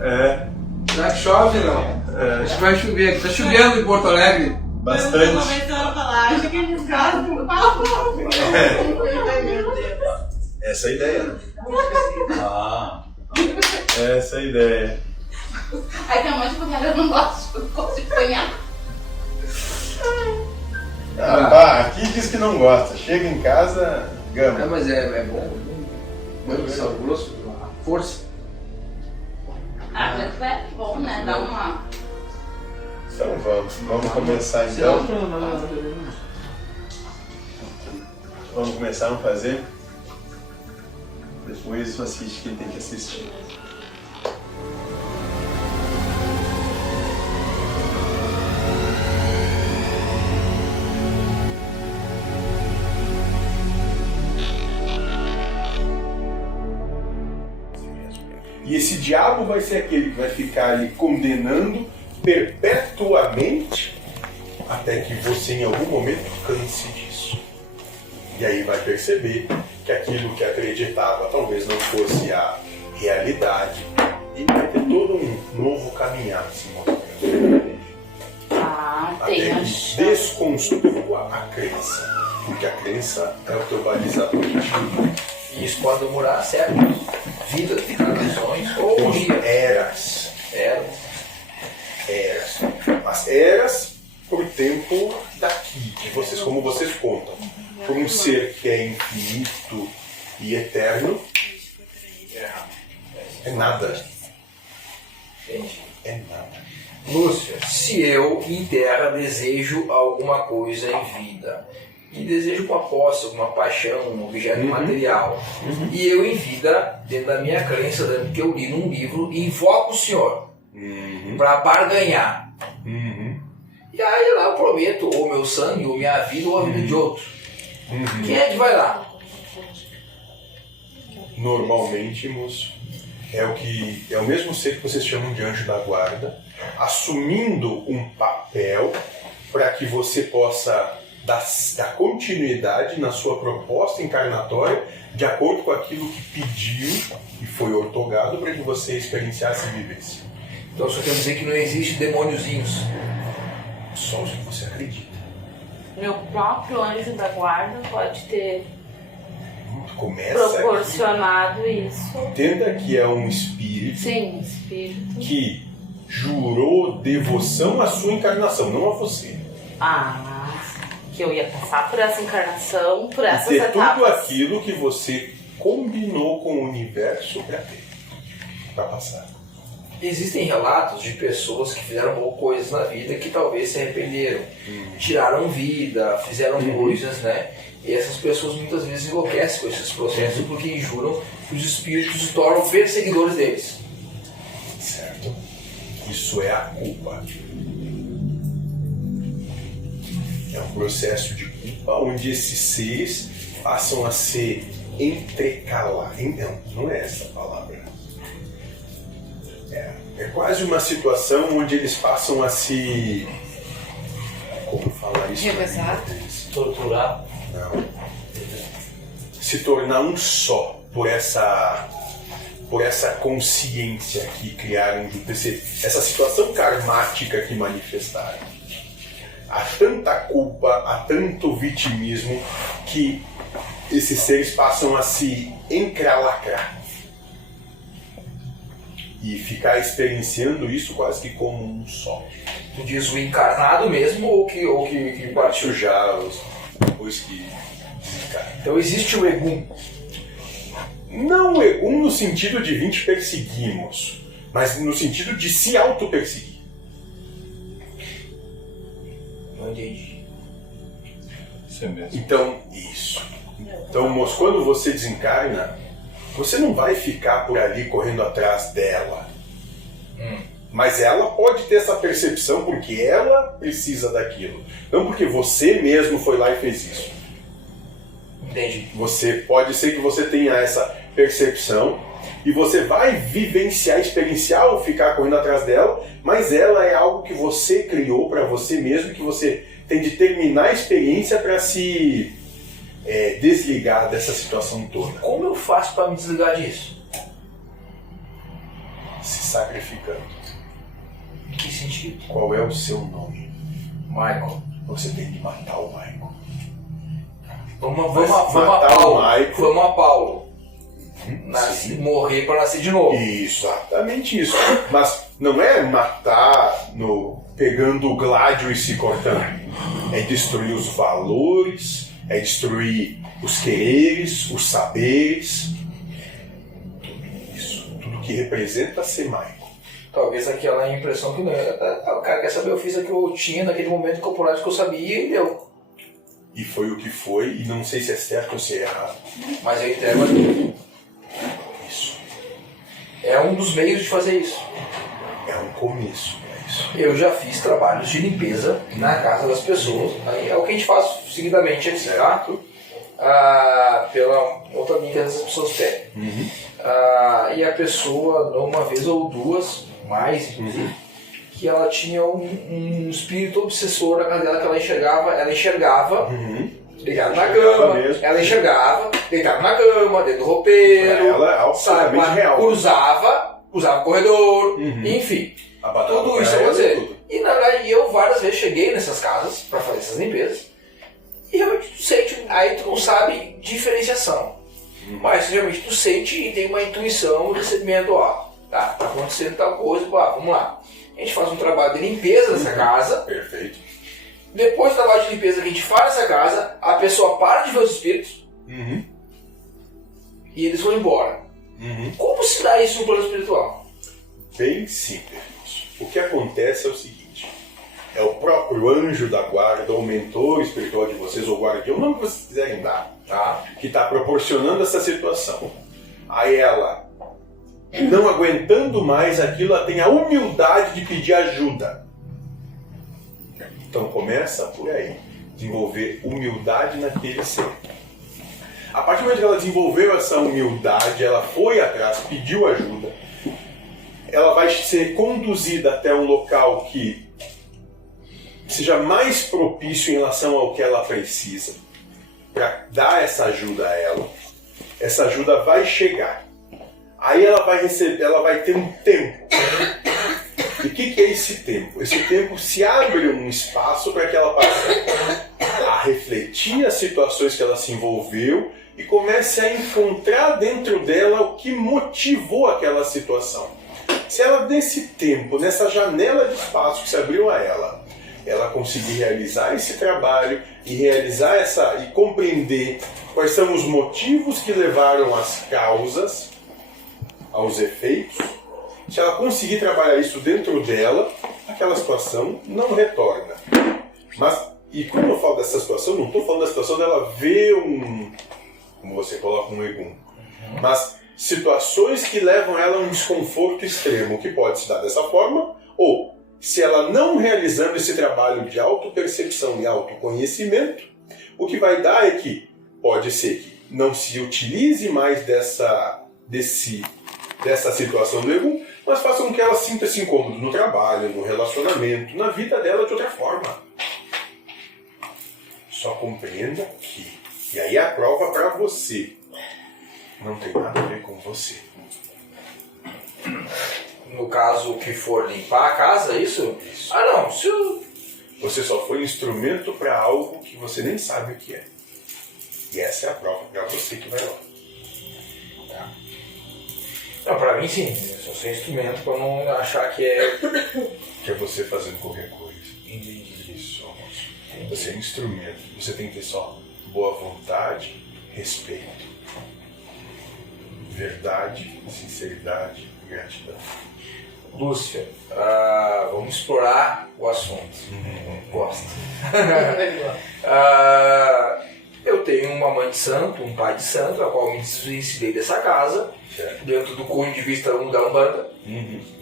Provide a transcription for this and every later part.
Será que chove, não? Acho que vai chover aqui. Tá chovendo em Porto Alegre. Bastante. Eu tô começando a falar, acho que eles gastam um papo. Essa é a ideia, né? Essa é a ideia. Aí tem um monte de mulher, eu não gosto de apanhar. Aqui diz que não gosta. Chega em casa, gama. Mas é bom. Bom, saboroso. Força. Mas é bom, né? Dá uma... Então vamos começar então. Vamos começar a fazer. Depois você assiste quem tem que assistir. E esse diabo vai ser aquele que vai ficar ali condenando perpetuamente até que você em algum momento canse disso. E aí vai perceber que aquilo que acreditava talvez não fosse a realidade. E vai ter todo um novo caminhar se mostrando. Até que desconstrua a crença. Porque a crença é o teu balizador. E isso pode demorar séculos, vidas, gerações ou eras. Mas eras por tempo daqui, de vocês, como vocês contam. Por um ser que é infinito e eterno, é nada. É nada. Lúcia, se eu em terra desejo alguma coisa em vida, e desejo uma posse, alguma paixão, um objeto material, e eu em vida, dentro da minha crença, dentro do que eu li num livro, invoco o Senhor para barganhar. E aí lá eu prometo ou meu sangue, ou minha vida, ou a vida de outro. Quem é que vai lá? Normalmente, moço, é o mesmo ser que vocês chamam de anjo da guarda, assumindo um papel para que você possa dar continuidade na sua proposta encarnatória de acordo com aquilo que pediu e foi ortogado para que você experienciasse e vivesse. Então só quer dizer que não existe demôniozinhos. Só os que você acredita. Meu próprio anjo da guarda pode ter proporcionado aqui. Isso. Entenda que é um espírito, Sim, espírito que jurou devoção à sua encarnação, não a você. Que eu ia passar por essa encarnação, por essas etapas. etapas. Tudo aquilo que você combinou com o universo para ter, para passar. Existem relatos de pessoas que fizeram boas coisas na vida que talvez se arrependeram, tiraram vida, fizeram coisas, né? E essas pessoas muitas vezes enlouquecem com esses processos porque juram que os espíritos se tornam perseguidores deles. Certo? Isso é a culpa. É um processo de culpa onde esses seres passam a se entrecalar. Não é essa a palavra. É quase uma situação onde eles passam a se... Como falar isso? Revezar? Torturar? Não. Se tornar um só por essa consciência que criaram, essa situação karmática que manifestaram. Há tanta culpa, há tanto vitimismo que esses seres passam a se encralacrar e ficar experienciando isso quase que como um só. Tu diz o encarnado mesmo ou que Partiu já depois que desencarna. Então existe o Egum. Não o Egum no sentido de vir te perseguimos, mas no sentido de se auto-perseguir. Não entendi. Isso mesmo. Então, isso. Então, moço, quando você desencarna, você não vai ficar por ali correndo atrás dela. Mas ela pode ter essa percepção porque ela precisa daquilo. Não porque você mesmo foi lá e fez isso. Entendi. Pode ser que você tenha essa percepção e você vai vivenciar, experienciar ou ficar correndo atrás dela, mas ela é algo que você criou para você mesmo, que você tem de terminar a experiência para se desligar dessa situação toda. Como eu faço para me desligar disso? se sacrificando. Em que sentido? Qual é o seu nome? Michael. Você tem que matar o Michael. Vamos matar o Michael. Vamos a Paulo. Sim. Morrer para nascer de novo. Exatamente isso. Mas não é matar pegando o gládio e se cortando. É destruir os valores, é destruir os quereres, os saberes. Tudo isso. Tudo que representa ser Michael. Talvez aquela impressão que o cara quer saber, eu fiz o que eu tinha naquele momento corporativo que eu sabia e deu. E foi o que foi, e não sei se é certo ou se é errado. Mas eu entrego ali. Isso. É um dos meios de fazer isso. É um começo, é isso. Eu já fiz trabalhos de limpeza na casa das pessoas. Aí é o que a gente faz seguidamente aqui, tá? Pela outra linha que as pessoas pedem. E a pessoa, uma vez ou duas, mais inclusive, que ela tinha um espírito obsessor na casa dela que ela enxergava deitado na cama, ela enxergava deitado na cama, dentro do roupeiro, ela é absolutamente real. cruzava o corredor, enfim, tudo isso acontecer. E na verdade eu várias vezes cheguei nessas casas para fazer essas limpezas e realmente tu sente, aí tu não sabe diferenciação, mas realmente tu sente e tem uma intuição, um recebimento, tá acontecendo tal coisa, vamos lá. A gente faz um trabalho de limpeza nessa casa. Perfeito. Depois do trabalho de limpeza que a gente faz nessa casa, a pessoa para de ver os espíritos e eles vão embora. Como se dá isso no plano espiritual? Bem simples. O que acontece é o seguinte: é o próprio anjo da guarda, ou mentor espiritual de vocês, ou guardião, o nome que vocês quiserem dar, tá? Que está proporcionando essa situação. Aí ela, não aguentando mais aquilo, ela tem a humildade de pedir ajuda. Então começa por aí, desenvolver humildade naquele ser. A partir do momento que ela desenvolveu essa humildade, ela foi atrás, pediu ajuda, ela vai ser conduzida até um local que seja mais propício em relação ao que ela precisa, para dar essa ajuda a ela. Essa ajuda vai chegar. Aí ela vai receber, ela vai ter um tempo. E o que é esse tempo? Esse tempo se abre um espaço para que ela passe a refletir as situações que ela se envolveu e comece a encontrar dentro dela o que motivou aquela situação. Se ela, nesse tempo, nessa janela de espaço que se abriu a ela conseguir realizar esse trabalho e realizar e compreender quais são os motivos que levaram as causas aos efeitos, se ela conseguir trabalhar isso dentro dela, aquela situação não retorna. E quando eu falo dessa situação, não estou falando da situação dela ver como você coloca, um egum, mas situações que levam ela a um desconforto extremo, que pode se dar dessa forma, ou se ela não realizando esse trabalho de autopercepção e autoconhecimento, o que vai dar é que pode ser que não se utilize mais dessa situação do egum, mas faça com que ela sinta esse incômodo no trabalho, no relacionamento, na vida dela de outra forma. Só compreenda que, e aí a prova para você, não tem nada a ver com você. No caso que for limpar a casa, isso? Não, se eu... Você só foi instrumento para algo que você nem sabe o que é. E essa é a prova para você que vai lá. Não, pra mim sim, eu só sou instrumento pra não achar que é... Que é você fazendo qualquer coisa. Entendi. Isso, moço. Você é instrumento. Você tem que ter só boa vontade, respeito, verdade, sinceridade e gratidão. Lúcia, vamos explorar o assunto. Gosto. Eu tenho uma mãe de santo, um pai de santo, a qual me desvencilhei dessa casa, dentro do cunho de vista da Umbanda,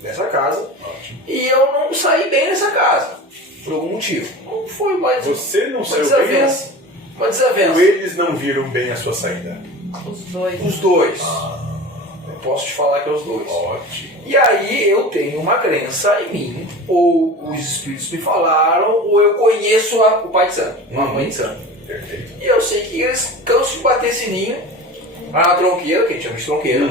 dessa casa. Ótimo. E eu não saí bem dessa casa, por algum motivo. Não foi mais Você não uma saiu bem? desavença. Uma desavença. Ou eles não viram bem a sua saída? Os dois. Os dois. Eu posso te falar que é os dois. Ótimo. E aí eu tenho uma crença em mim, ou os espíritos me falaram, ou eu conheço o pai de santo, a mãe de santo. Perfeito. E eu sei que eles cansam de bater sininho lá na tronqueira, que a gente chama de tronqueira,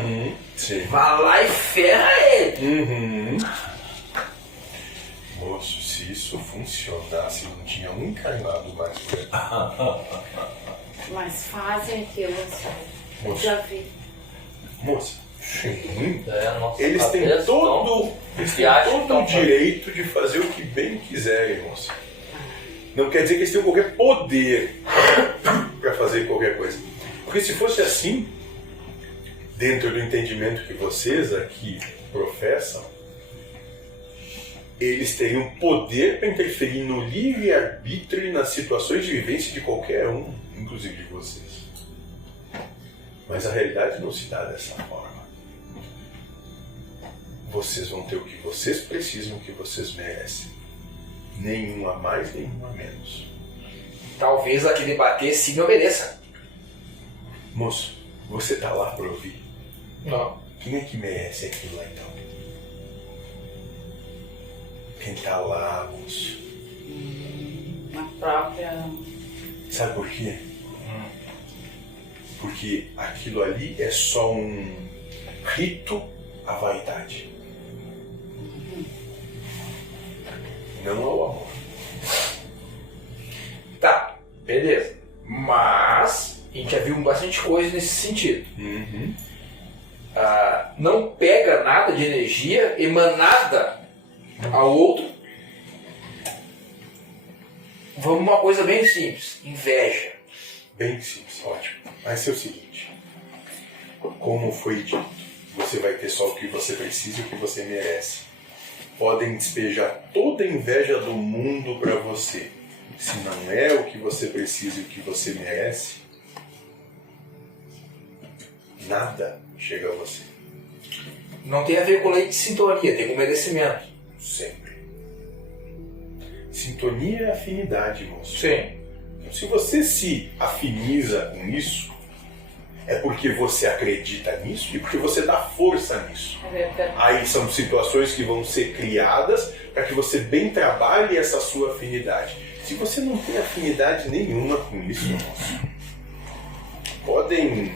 Sim. Vai lá e ferra ele. Uhum. Moço, se isso funcionasse, não tinha um encarnado mais por aí. Mas fazem aquilo, sabe? Moço. Já vi. Moça, sim. Nossa Eles têm cabeça, todo então, o direito de fazer o que bem quiserem, moça. Não quer dizer que eles tenham qualquer poder para fazer qualquer coisa. Porque se fosse assim, dentro do entendimento que vocês aqui professam, eles teriam poder para interferir no livre-arbítrio e nas situações de vivência de qualquer um, inclusive de vocês. Mas a realidade não se dá dessa forma. Vocês vão ter o que vocês precisam, o que vocês merecem. Nenhum a mais, nenhum a menos. Talvez aquele bater sim me obedeça. Moço, você tá lá para ouvir. Não. Quem é que merece aquilo lá então? Quem tá lá, moço? A própria. Sabe por quê? Porque aquilo ali é só um rito à vaidade. Não ao amor. Tá, beleza. Mas a gente já viu bastante coisa nesse sentido. Uhum. Não pega nada de energia emanada ao outro. Vamos uma coisa bem simples. Inveja. Bem simples, ótimo. Vai ser o seguinte. Como foi dito, você vai ter só o que você precisa e o que você merece. Podem despejar toda a inveja do mundo para você. Se não é o que você precisa e o que você merece, nada chega a você. Não tem a ver com lei de sintonia, tem com merecimento. Sempre. Sintonia é afinidade, moço. Sim. Então, se você se afiniza com isso, é porque você acredita nisso e porque você dá força nisso. Aí são situações que vão ser criadas para que você bem trabalhe essa sua afinidade. Se você não tem afinidade nenhuma com isso, moço, podem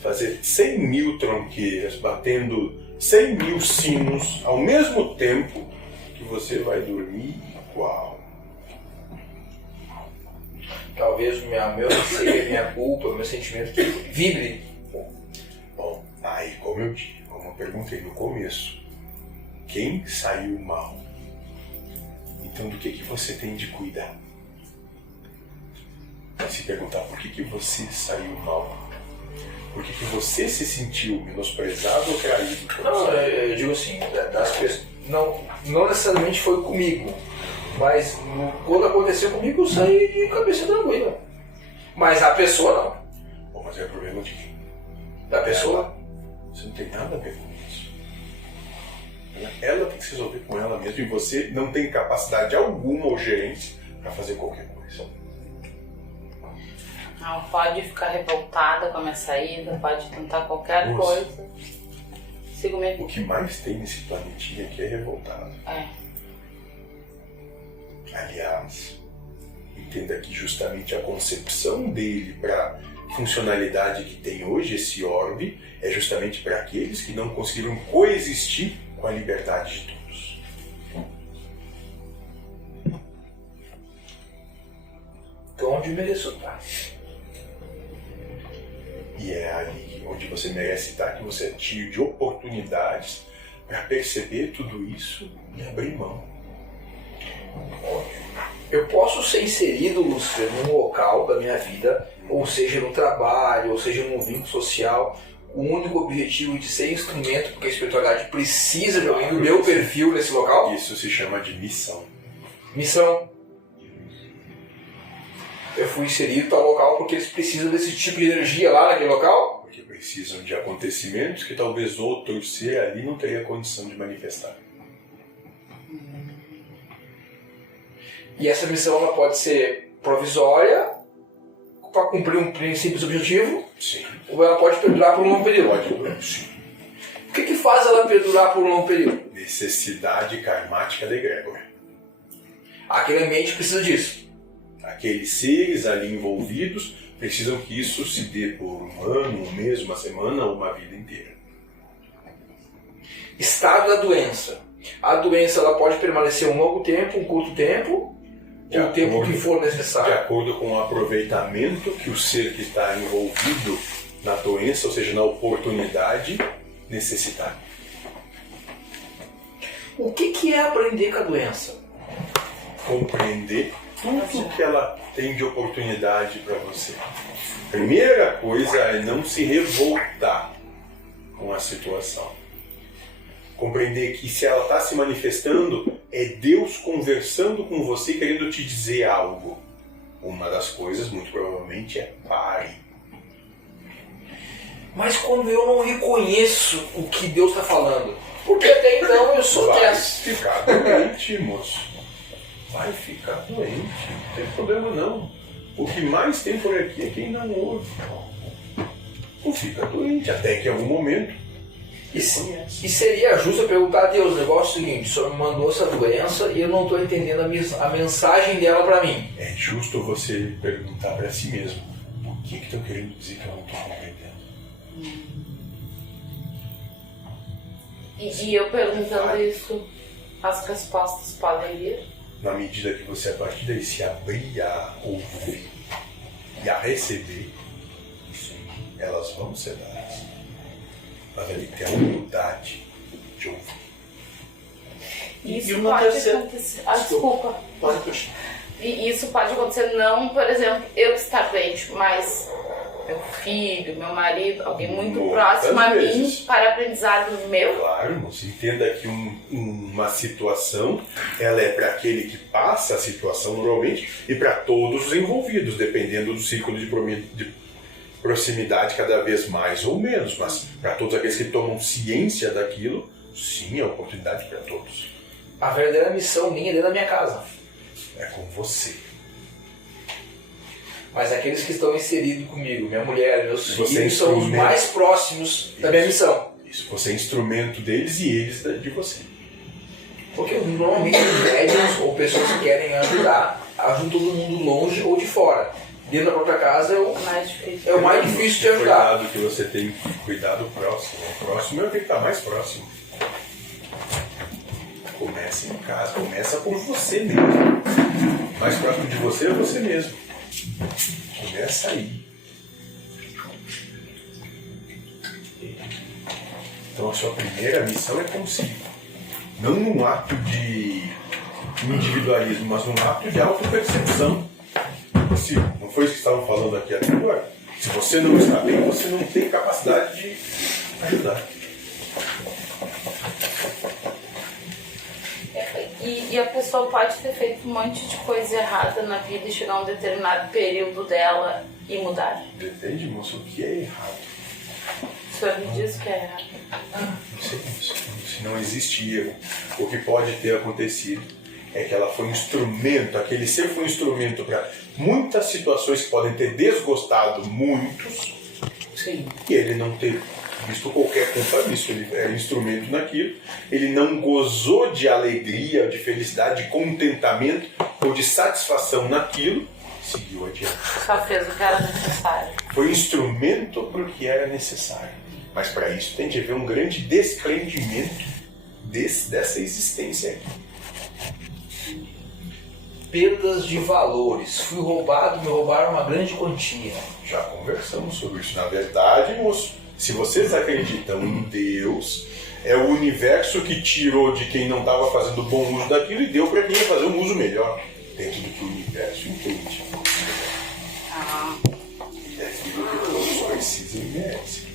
fazer 100 mil tronqueiras, batendo 100 mil sinos ao mesmo tempo que você vai dormir igual. Talvez o meu receio, a minha culpa, o meu sentimento que vibre. Bom, aí como eu perguntei no começo, quem saiu mal? Então do que você tem de cuidar? Se perguntar por que você saiu mal, por que você se sentiu menosprezado ou traído? Não, eu digo assim, das pessoas, não necessariamente foi comigo, mas quando aconteceu comigo eu saí de cabeça tranquila. Mas a pessoa não. Bom, mas é problema de quem? Da pessoa? Você não tem nada a ver com isso. Ela tem que se resolver com ela mesma e você não tem capacidade alguma ou gerência para fazer qualquer coisa. Ela pode ficar revoltada com a minha saída, pode tentar qualquer Nossa. coisa. Sigo mesmo. O que mais tem nesse planetinha aqui é revoltado. É. Aliás, entenda que justamente a concepção dele para a funcionalidade que tem hoje, esse orbe, é justamente para aqueles que não conseguiram coexistir com a liberdade de todos. Então onde mereço estar. E é ali onde você merece estar, que você é cheio de oportunidades para perceber tudo isso e abrir mão. Eu posso ser inserido, Lúcifer, num local da minha vida, ou seja, no trabalho, ou seja, num vínculo social, com o único objetivo de ser instrumento, porque a espiritualidade precisa de alguém do meu perfil nesse local? Isso se chama de missão. Missão. Eu fui inserido em tal local porque eles precisam desse tipo de energia lá naquele local? Porque precisam de acontecimentos que talvez outro ser ali não teria condição de manifestar. E essa missão ela pode ser provisória, para cumprir um simples objetivo, Sim. ou ela pode perdurar por um longo período. Pode, sim. O que faz ela perdurar por um longo período? Necessidade karmática da egrégora. Aquele ambiente precisa disso. Aqueles seres ali envolvidos precisam que isso se dê por um ano, um mês, uma semana ou uma vida inteira. Estado da doença. A doença ela pode permanecer um longo tempo, um curto tempo, o tempo que for De necessário. acordo com o aproveitamento que o ser que está envolvido na doença, ou seja, na oportunidade, necessitar. O que é aprender com a doença? Compreender tudo que ela tem de oportunidade para você. Primeira coisa é não se revoltar com a situação. Compreender que se ela está se manifestando, é Deus conversando com você, querendo te dizer algo. Uma das coisas, muito provavelmente, é pare. Mas quando eu não reconheço o que Deus está falando, porque até então eu sou Vai dessa. ficar doente, moço. Vai ficar doente. Não tem problema não. O que mais tem por aqui é quem não ouve. Não fica doente, até que em algum momento E seria justo eu perguntar a Deus, o negócio é o seguinte, o Senhor me mandou essa doença e eu não estou entendendo a mensagem dela para mim. é justo você perguntar para si mesmo: o que estão querendo dizer que eu não estou compreendendo? E eu perguntando isso, as respostas podem vir? Na medida que você, a partir daí, se abrir a ouvir e a receber, sim, elas vão ser dadas. Mas ele tem a humildade de ouvir. Isso E uma pode terceira- acontecer. Desculpa. Pode continuar. E isso pode acontecer não, por exemplo, eu estar doente, mas meu filho, meu marido, alguém muito Muitas próximo a mim, vezes. para aprendizado meu. Claro, você entenda que uma situação, ela é para aquele que passa a situação normalmente e para todos os envolvidos, dependendo do ciclo de proximidade cada vez mais ou menos. Mas para todos aqueles que tomam ciência daquilo, sim, é oportunidade para todos. A verdadeira missão minha é dentro da minha casa. É com você. Mas aqueles que estão inseridos comigo, minha mulher, meus Você filhos, é são os instrumento. mais próximos da minha missão. Isso, você é instrumento deles e eles de você. Porque normalmente os médiums ou pessoas que querem ajudar, ajudam todo mundo longe ou de fora. Dentro da própria casa é o Mais difícil. é o mais difícil de ajudar. Cuidado que você tem que cuidar do próximo. O próximo é o que está mais próximo. Começa em casa, começa por você mesmo. Mais próximo de você é você mesmo. Começa aí. Então a sua primeira missão é consigo. Não num ato de individualismo, mas num ato de autopercepção. Se não foi isso que estavam falando aqui até agora. Se você não está bem, você não tem capacidade de ajudar. E a pessoa pode ter feito um monte de coisa errada na vida e chegar a um determinado período dela e mudar. Depende, moço, o que é errado. O senhor me diz que é errado. Não sei isso. Se não existe erro, o que pode ter acontecido é que ela foi um instrumento, aquele ser foi um instrumento para muitas situações que podem ter desgostado muitos, Sim. e ele não ter visto qualquer culpa disso. Ele era instrumento naquilo, ele não gozou de alegria, de felicidade, de contentamento ou de satisfação naquilo, seguiu adiante. Só fez o que era necessário. Foi instrumento para o que era necessário. Mas para isso tem de haver um grande desprendimento dessa existência aqui. Perdas de valores. Fui roubado, me roubaram uma grande quantia. Já conversamos sobre isso. Na verdade, moço, se vocês acreditam em Deus, é o universo que tirou de quem não estava fazendo bom uso daquilo e deu para quem ia fazer um uso melhor dentro do que o universo entende. Ah, É aquilo que todos precisam e merecem.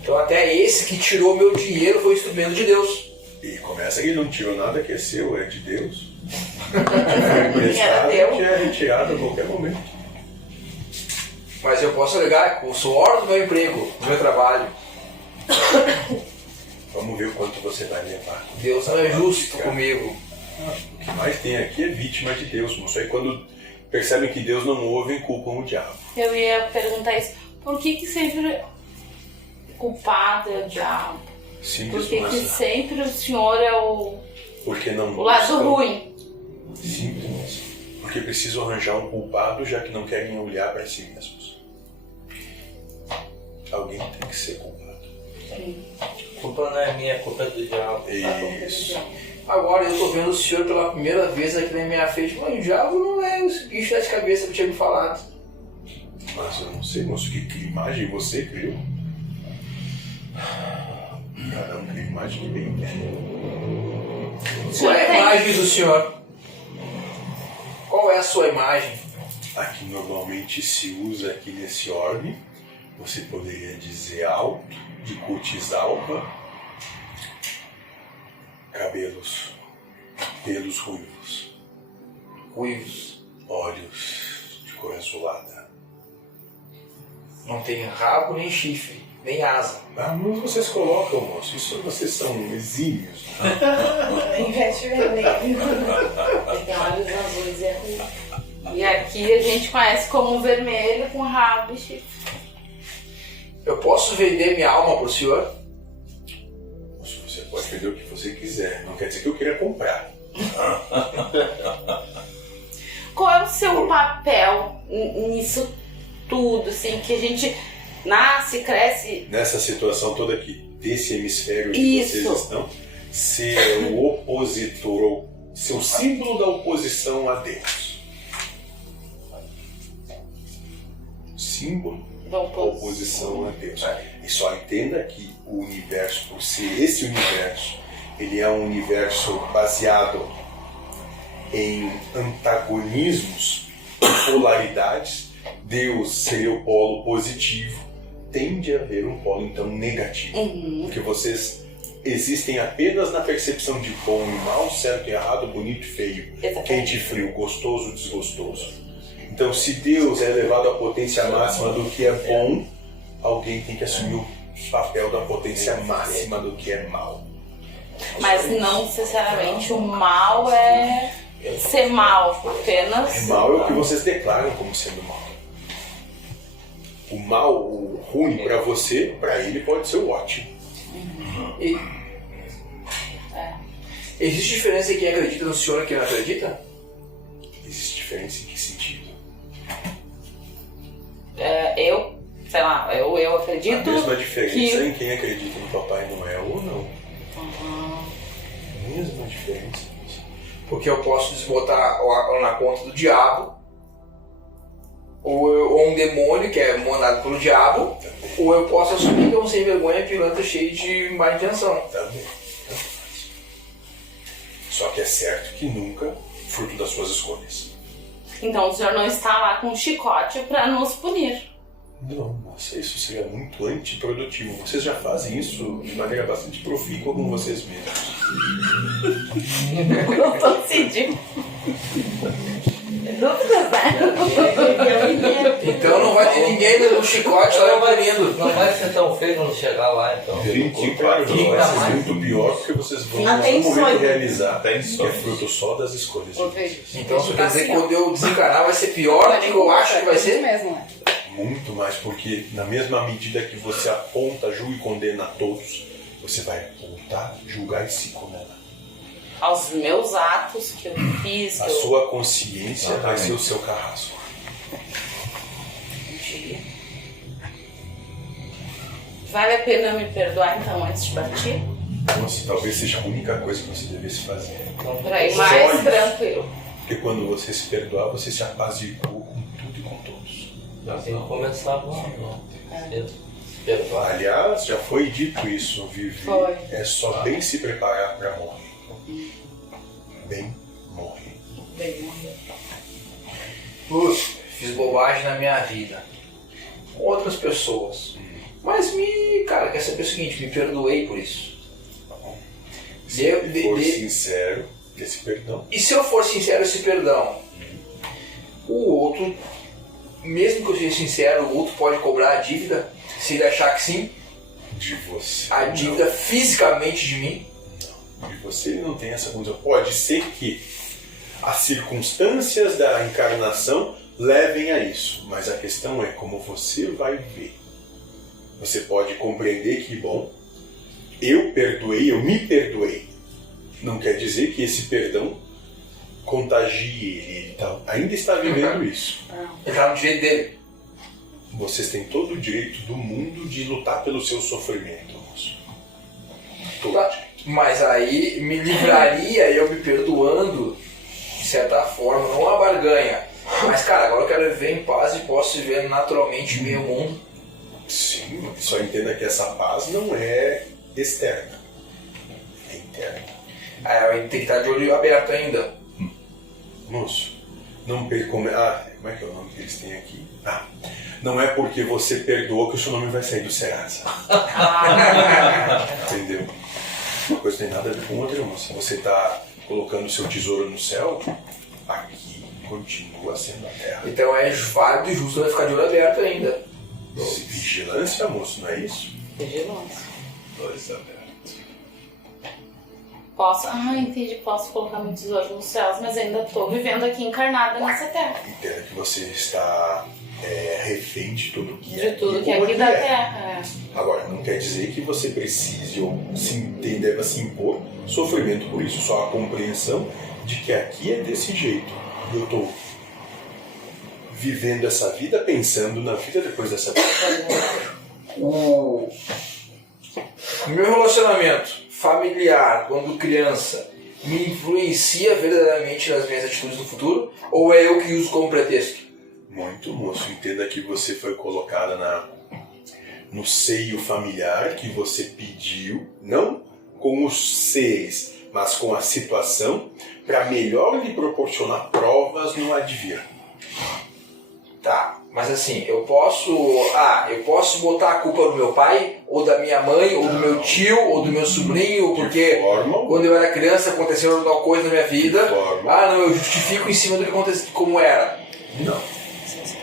Então até esse que tirou meu dinheiro foi instrumento de Deus. E começa que ele não tirou nada que é seu, é de Deus. Foi emprestado teu. que é retirado a qualquer momento. Mas eu posso alegar com o suor do meu emprego, do meu trabalho. Vamos ver o quanto você vai levar. Deus não é justo comigo. O que mais tem aqui é vítima de Deus, moço. Aí quando percebem que Deus não ouve, culpam o diabo. eu ia perguntar isso. Por que sempre culpado é o diabo? Por Simples, que mas sempre o senhor é o porque não lado buscam- ruim? Simples. porque precisam arranjar um culpado, já que não querem olhar para si mesmos. Alguém tem que ser culpado. A culpa não é minha, a culpa é do diabo. Isso. Agora eu tô vendo o senhor pela primeira vez aqui na minha frente, mas o diabo não é esse bicho de cabeça que eu tinha me falado. Mas eu não sei, moço, que imagem você criou? Cada um cria imagem que bem quer. Qual é a imagem do senhor? Qual é a sua imagem? Aqui normalmente se usa aqui nesse orbe, você poderia dizer alto, de cutis alba, cabelos, pelos ruivos, Ruivos. olhos de cor azulada. Não tem rabo, nem chifre, nem asa. Ah, mas vocês colocam, moço, isso vocês são exímios. Nem veste vermelho. Ele tem olhos azuis e é ruim. E aqui a gente conhece como vermelho com rabo e chifre. Eu posso vender minha alma pro senhor? Moço, você pode vender o que você quiser, não quer dizer que eu queira comprar. Qual é o seu papel nisso tudo, assim, que a gente nasce, cresce? Nessa situação toda aqui, desse hemisfério que Isso. vocês estão, ser o opositor, ou ser o símbolo da oposição a Deus. Símbolo Da da oposição a Deus. E só entenda que o universo, por ser esse universo, ele é um universo baseado em antagonismos, polaridades. Deus seria o polo positivo, tende a haver um polo então negativo. Porque vocês existem apenas na percepção de bom e mal, certo e errado, bonito e feio, Exatamente. quente e frio, gostoso e desgostoso. Então, se Deus é elevado à potência máxima do que é bom, alguém tem que assumir o papel da potência máxima do que é mal. Mas não necessariamente o mal é ser mal, apenas. Mal é o que vocês declaram como sendo mal. O mal, o ruim para você, para ele pode ser o ótimo. E... Existe diferença em quem acredita no senhor e quem não acredita? Existe diferença em que sentido? Eu, sei lá, eu acredito. A mesma diferença que... em quem acredita no Papai Noel ou não. Mesma diferença. Porque eu posso desbotar na conta do diabo, ou um demônio que é mandado pelo diabo, ou eu posso assumir que é um sem vergonha pilantra cheio de má intenção. Também. Só que é certo que nunca fruto das suas escolhas. Então o senhor não está lá com um chicote para nos punir. Não, nossa, isso seria muito antiprodutivo. Vocês já fazem isso de maneira bastante profícua com vocês mesmos. Não estou decidindo. Dúvidas, né? Então não vai ter ninguém no chicote lá punindo. Não vai ser tão feio quando chegar lá, então. Pelo contrário, vai ser muito pior porque vocês vão Até no momento sonho. realizar Até em que é sonhos. fruto só das escolhas de vocês. Então isso quer dizer que quando eu desencanar vai ser pior do que eu acho que vai ser? mesmo, né? Muito mais, porque na mesma medida que você aponta, julga e condena a todos, você vai apontar, julgar e se condenar. Aos meus atos que eu fiz, A que eu sua consciência vai Exatamente. ser o seu carrasco. menti. Vale a pena me perdoar então antes de partir? Nossa, talvez seja a única coisa que você devesse fazer. Pra ir Só mais isso. tranquilo. Porque quando você se perdoar, você se apaziguou com tudo e com todos. Já tem que começar agora. Cedo. Se perdoar. Aliás, já foi dito isso, Vivi. Foi. É só bem se preparar para morrer. Bem morrer. Fiz bobagem na minha vida. Com outras pessoas. Mas cara, quer saber o seguinte, me perdoei por isso. Se for sincero, esse perdão. E se eu for sincero, esse perdão? O outro, mesmo que eu seja sincero, o outro pode cobrar a dívida, se ele achar que sim, De você. a dívida fisicamente de mim. Não. De você ele não tem essa condição. Pode ser que as circunstâncias da encarnação levem a isso, mas a questão é como você vai ver. Você pode compreender que, bom, eu perdoei, eu me perdoei. Não quer dizer que esse perdão contagie ele ainda está vivendo isso. Ele tá no direito dele. Vocês têm todo o direito do mundo de lutar pelo seu sofrimento, moço. Todo Tá. direito. Mas aí me livraria eu me perdoando, de certa forma, não uma barganha. Mas, cara, agora eu quero viver em paz e posso viver naturalmente em meio mundo. Sim, só entenda que essa paz não é externa, é interna. Aí eu tenho que estar de olho aberto ainda. Moço, não perca. Como é que é o nome que eles têm aqui? Não é porque você perdoa que o seu nome vai sair do Serasa. Entendeu? Uma coisa não tem nada a ver com outra, moça. Você está colocando o seu tesouro no céu, aqui continua sendo a terra. Então é válido e justo vai ficar de olho aberto ainda. Vigilância, moço, não é isso? Vigilância. Dois abertos. Posso, entendi, posso colocar meu tesouro nos céus, mas ainda estou vivendo aqui encarnada nessa terra. Entenda que você está refém de tudo que De tudo que é aqui da terra. Agora, não quer dizer que você precise ou deva se impor sofrimento por isso, só a compreensão de que aqui é desse jeito. E eu estou vivendo essa vida pensando na vida depois dessa vida. O meu relacionamento familiar, quando criança, me influencia verdadeiramente nas minhas atitudes no futuro? Ou é eu que uso como pretexto? Muito, moço. Entenda que você foi colocada no seio familiar que você pediu, não com os seres, mas com a situação, para melhor lhe proporcionar provas no advir. Tá, mas assim, eu posso botar a culpa no meu pai, ou da minha mãe, ou do meu tio, ou do meu sobrinho, porque quando eu era criança aconteceu alguma coisa na minha vida. Eu justifico em cima do que aconteceu, como era.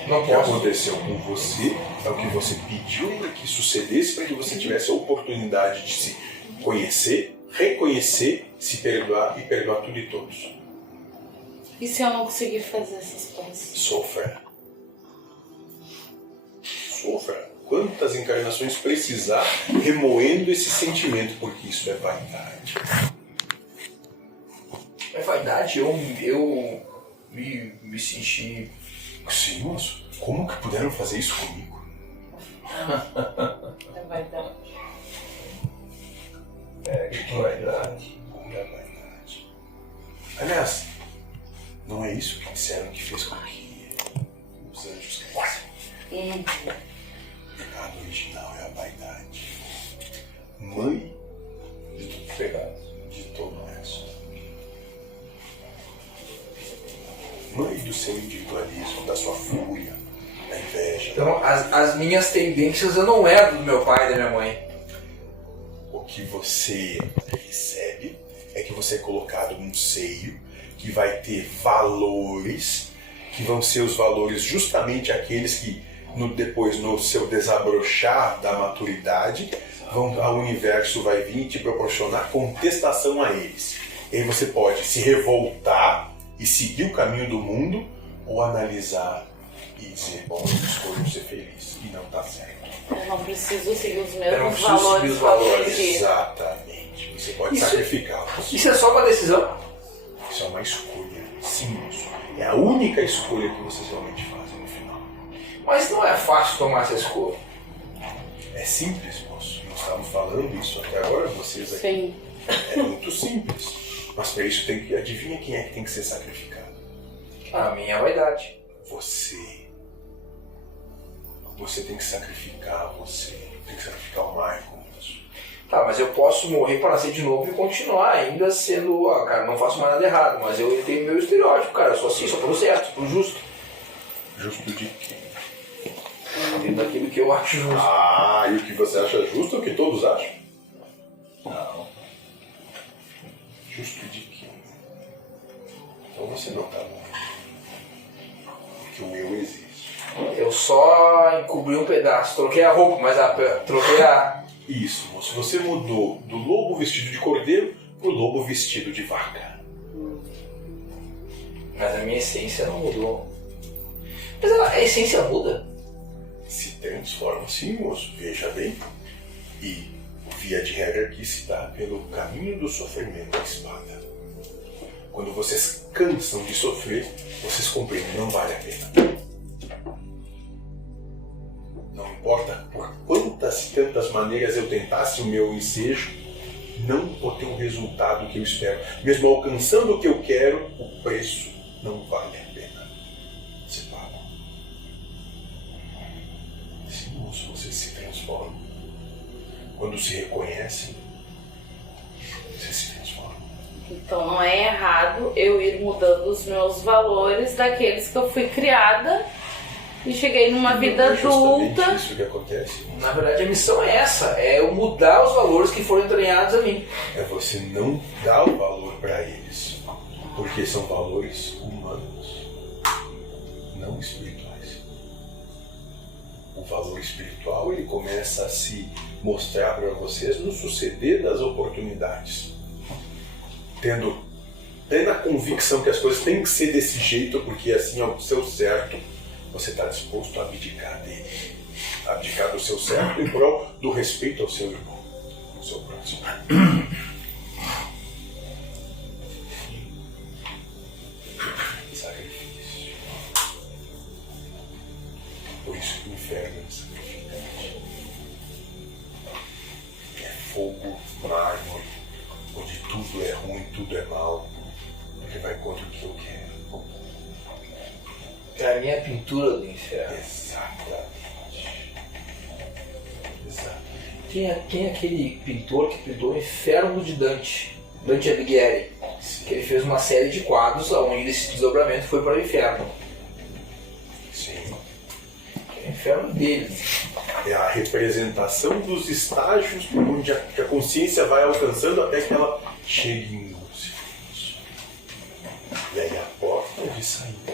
Não O que posso. aconteceu com você é o que você pediu para que sucedesse, para que você tivesse a oportunidade de se conhecer, reconhecer, se perdoar e perdoar tudo e todos. E se eu não conseguir fazer essas coisas? Sofra. Quantas encarnações precisar remoendo esse sentimento, porque isso é vaidade. É vaidade, eu me senti... Sim, moço. Como que puderam fazer isso comigo? É vaidade. Que vaidade. Como é vaidade? Aliás, não é isso que disseram que fez com que os anjos crescem. O pecado original é a vaidade. Mãe de todo pecado, de todo o resto. Mãe do seu individualismo, da sua fúria, da inveja. Então, as minhas tendências eu não herdro do meu pai e da minha mãe. O que você recebe é que você é colocado num seio que vai ter valores, que vão ser os valores justamente aqueles que depois no seu desabrochar da maturidade, o universo vai vir e te proporcionar contestação a eles. E aí você pode se revoltar e seguir o caminho do mundo, ou analisar e dizer, bom, eu escolho ser feliz, e não está certo. Eu não preciso seguir os Eu não mesmos preciso seguir valores os que eu valores. aprendi. Exatamente. Você pode Isso- sacrificá-los. Isso é só uma decisão? Isso é uma escolha, sim, moço. É a única escolha que vocês realmente fazem no final. Mas não é fácil tomar essa escolha. É simples, moço. Nós estamos falando isso até agora, vocês aqui. Sim. É muito simples. Mas para isso tem que... Adivinha quem é que tem que ser sacrificado? A minha vaidade. Você. Você tem que sacrificar você. Tem que sacrificar o Michael, moço. Tá, mas eu posso morrer para nascer de novo e continuar ainda sendo... cara, não faço mais nada errado, mas eu tenho meu estereótipo, cara. Eu sou assim, sou pro certo, sou pro justo. Justo de quê? Dentro daquilo que eu acho justo. E o que você acha justo é o que todos acham? Não. Justo de quê? Então você não tá bom. Porque o eu existe. Eu só encobri um pedaço. Troquei a roupa, mas troquei a... Isso, moço. Você mudou do lobo vestido de cordeiro pro lobo vestido de vaca. Mas a minha essência não mudou. Mas a essência muda. Se transforma sim, moço. Veja bem. E via de regra aqui se dá pelo caminho do sofrimento da espada. Quando vocês cansam de sofrer, vocês compreendem, não vale a pena. Não importa por quantas e tantas maneiras eu tentasse o meu ensejo, não vou ter o resultado que eu espero. Mesmo alcançando o que eu quero, o preço não vale a pena. Você paga. Nesse moço vocês se transformam. Quando se reconhecem, vocês se transformam. Então não é errado eu ir mudando os meus valores daqueles que eu fui criada e cheguei numa vida É justamente adulta. isso que acontece. Na verdade, a missão é essa, é eu mudar os valores que foram entranhados a mim. É você não dar o valor para eles, porque são valores humanos, não espirituais. O valor espiritual ele começa a se mostrar para vocês no suceder das oportunidades, tendo plena convicção que as coisas têm que ser desse jeito, porque assim é o seu certo. Você está disposto a abdicar dele, abdicar do seu certo em prol do respeito ao seu irmão, ao seu próximo. Sacrifício. Por isso que o inferno é sacrificante. É fogo, mármore, onde tudo é ruim, tudo é mal, porque vai contra o que eu quero. Pra mim é a pintura do inferno. Exatamente. Exatamente. Quem é aquele pintor que pintou o Inferno de Dante? Dante Alighieri. Que ele fez uma série de quadros onde esse desdobramento foi para o inferno. Sim. É o inferno dele. É a representação dos estágios onde a consciência vai alcançando até que ela chegue em luz. E aí a porta de saída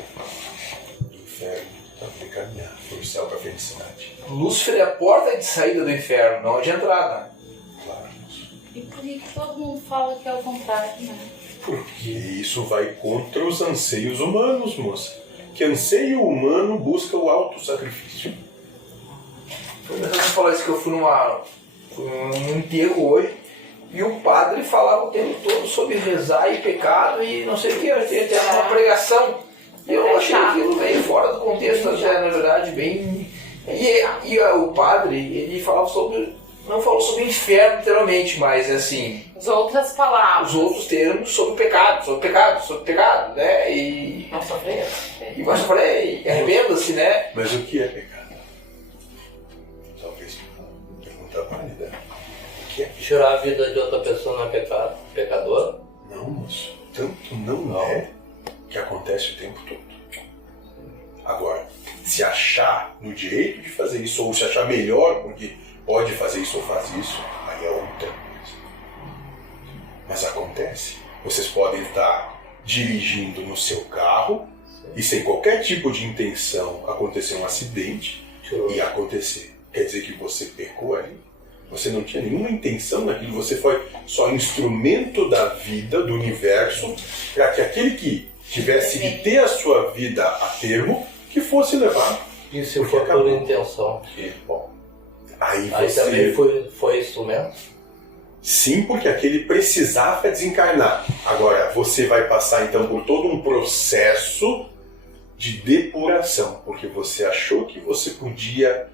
do inferno para poder caminhar para o céu, para a felicidade. Lúcifer é a porta de saída do inferno, não a de entrada. Claro. E por que todo mundo fala que é o contrário, né? Porque isso vai contra os anseios humanos, moça. Que anseio humano busca o auto-sacrifício. Foi engraçado você falar isso, que eu fui num enterro hoje e o padre falava o tempo todo sobre rezar e pecado e não sei o que, até uma pregação. E eu achei aquilo meio fora do contexto, até, na verdade, bem... E o padre, ele falava sobre... Não falou sobre inferno, literalmente, mas assim... As outras palavras. Os outros termos sobre pecado, né? E... Não sofrer. E mas eu falei, arrependa-se, né? Mas o que é pecado? Talvez pergunta válida. O que é pecado? Tirar a vida de outra pessoa não é pecado? Pecador? Não, moço. Tanto não é que acontece o tempo todo. Agora, se achar no direito de fazer isso, ou se achar melhor porque pode fazer isso ou faz isso, aí é outra coisa. Mas acontece. Vocês podem estar dirigindo no seu carro e sem qualquer tipo de intenção acontecer um acidente e acontecer. Quer dizer que você pecou ali? Você não tinha nenhuma intenção naquilo, você foi só instrumento da vida, do universo, para que aquele que tivesse que ter a sua vida a termo, que fosse levado. E se for por intenção? Bom, aí Aí você... também foi instrumento? Sim, porque aquele precisava desencarnar. Agora, você vai passar então por todo um processo de depuração, porque você achou que você podia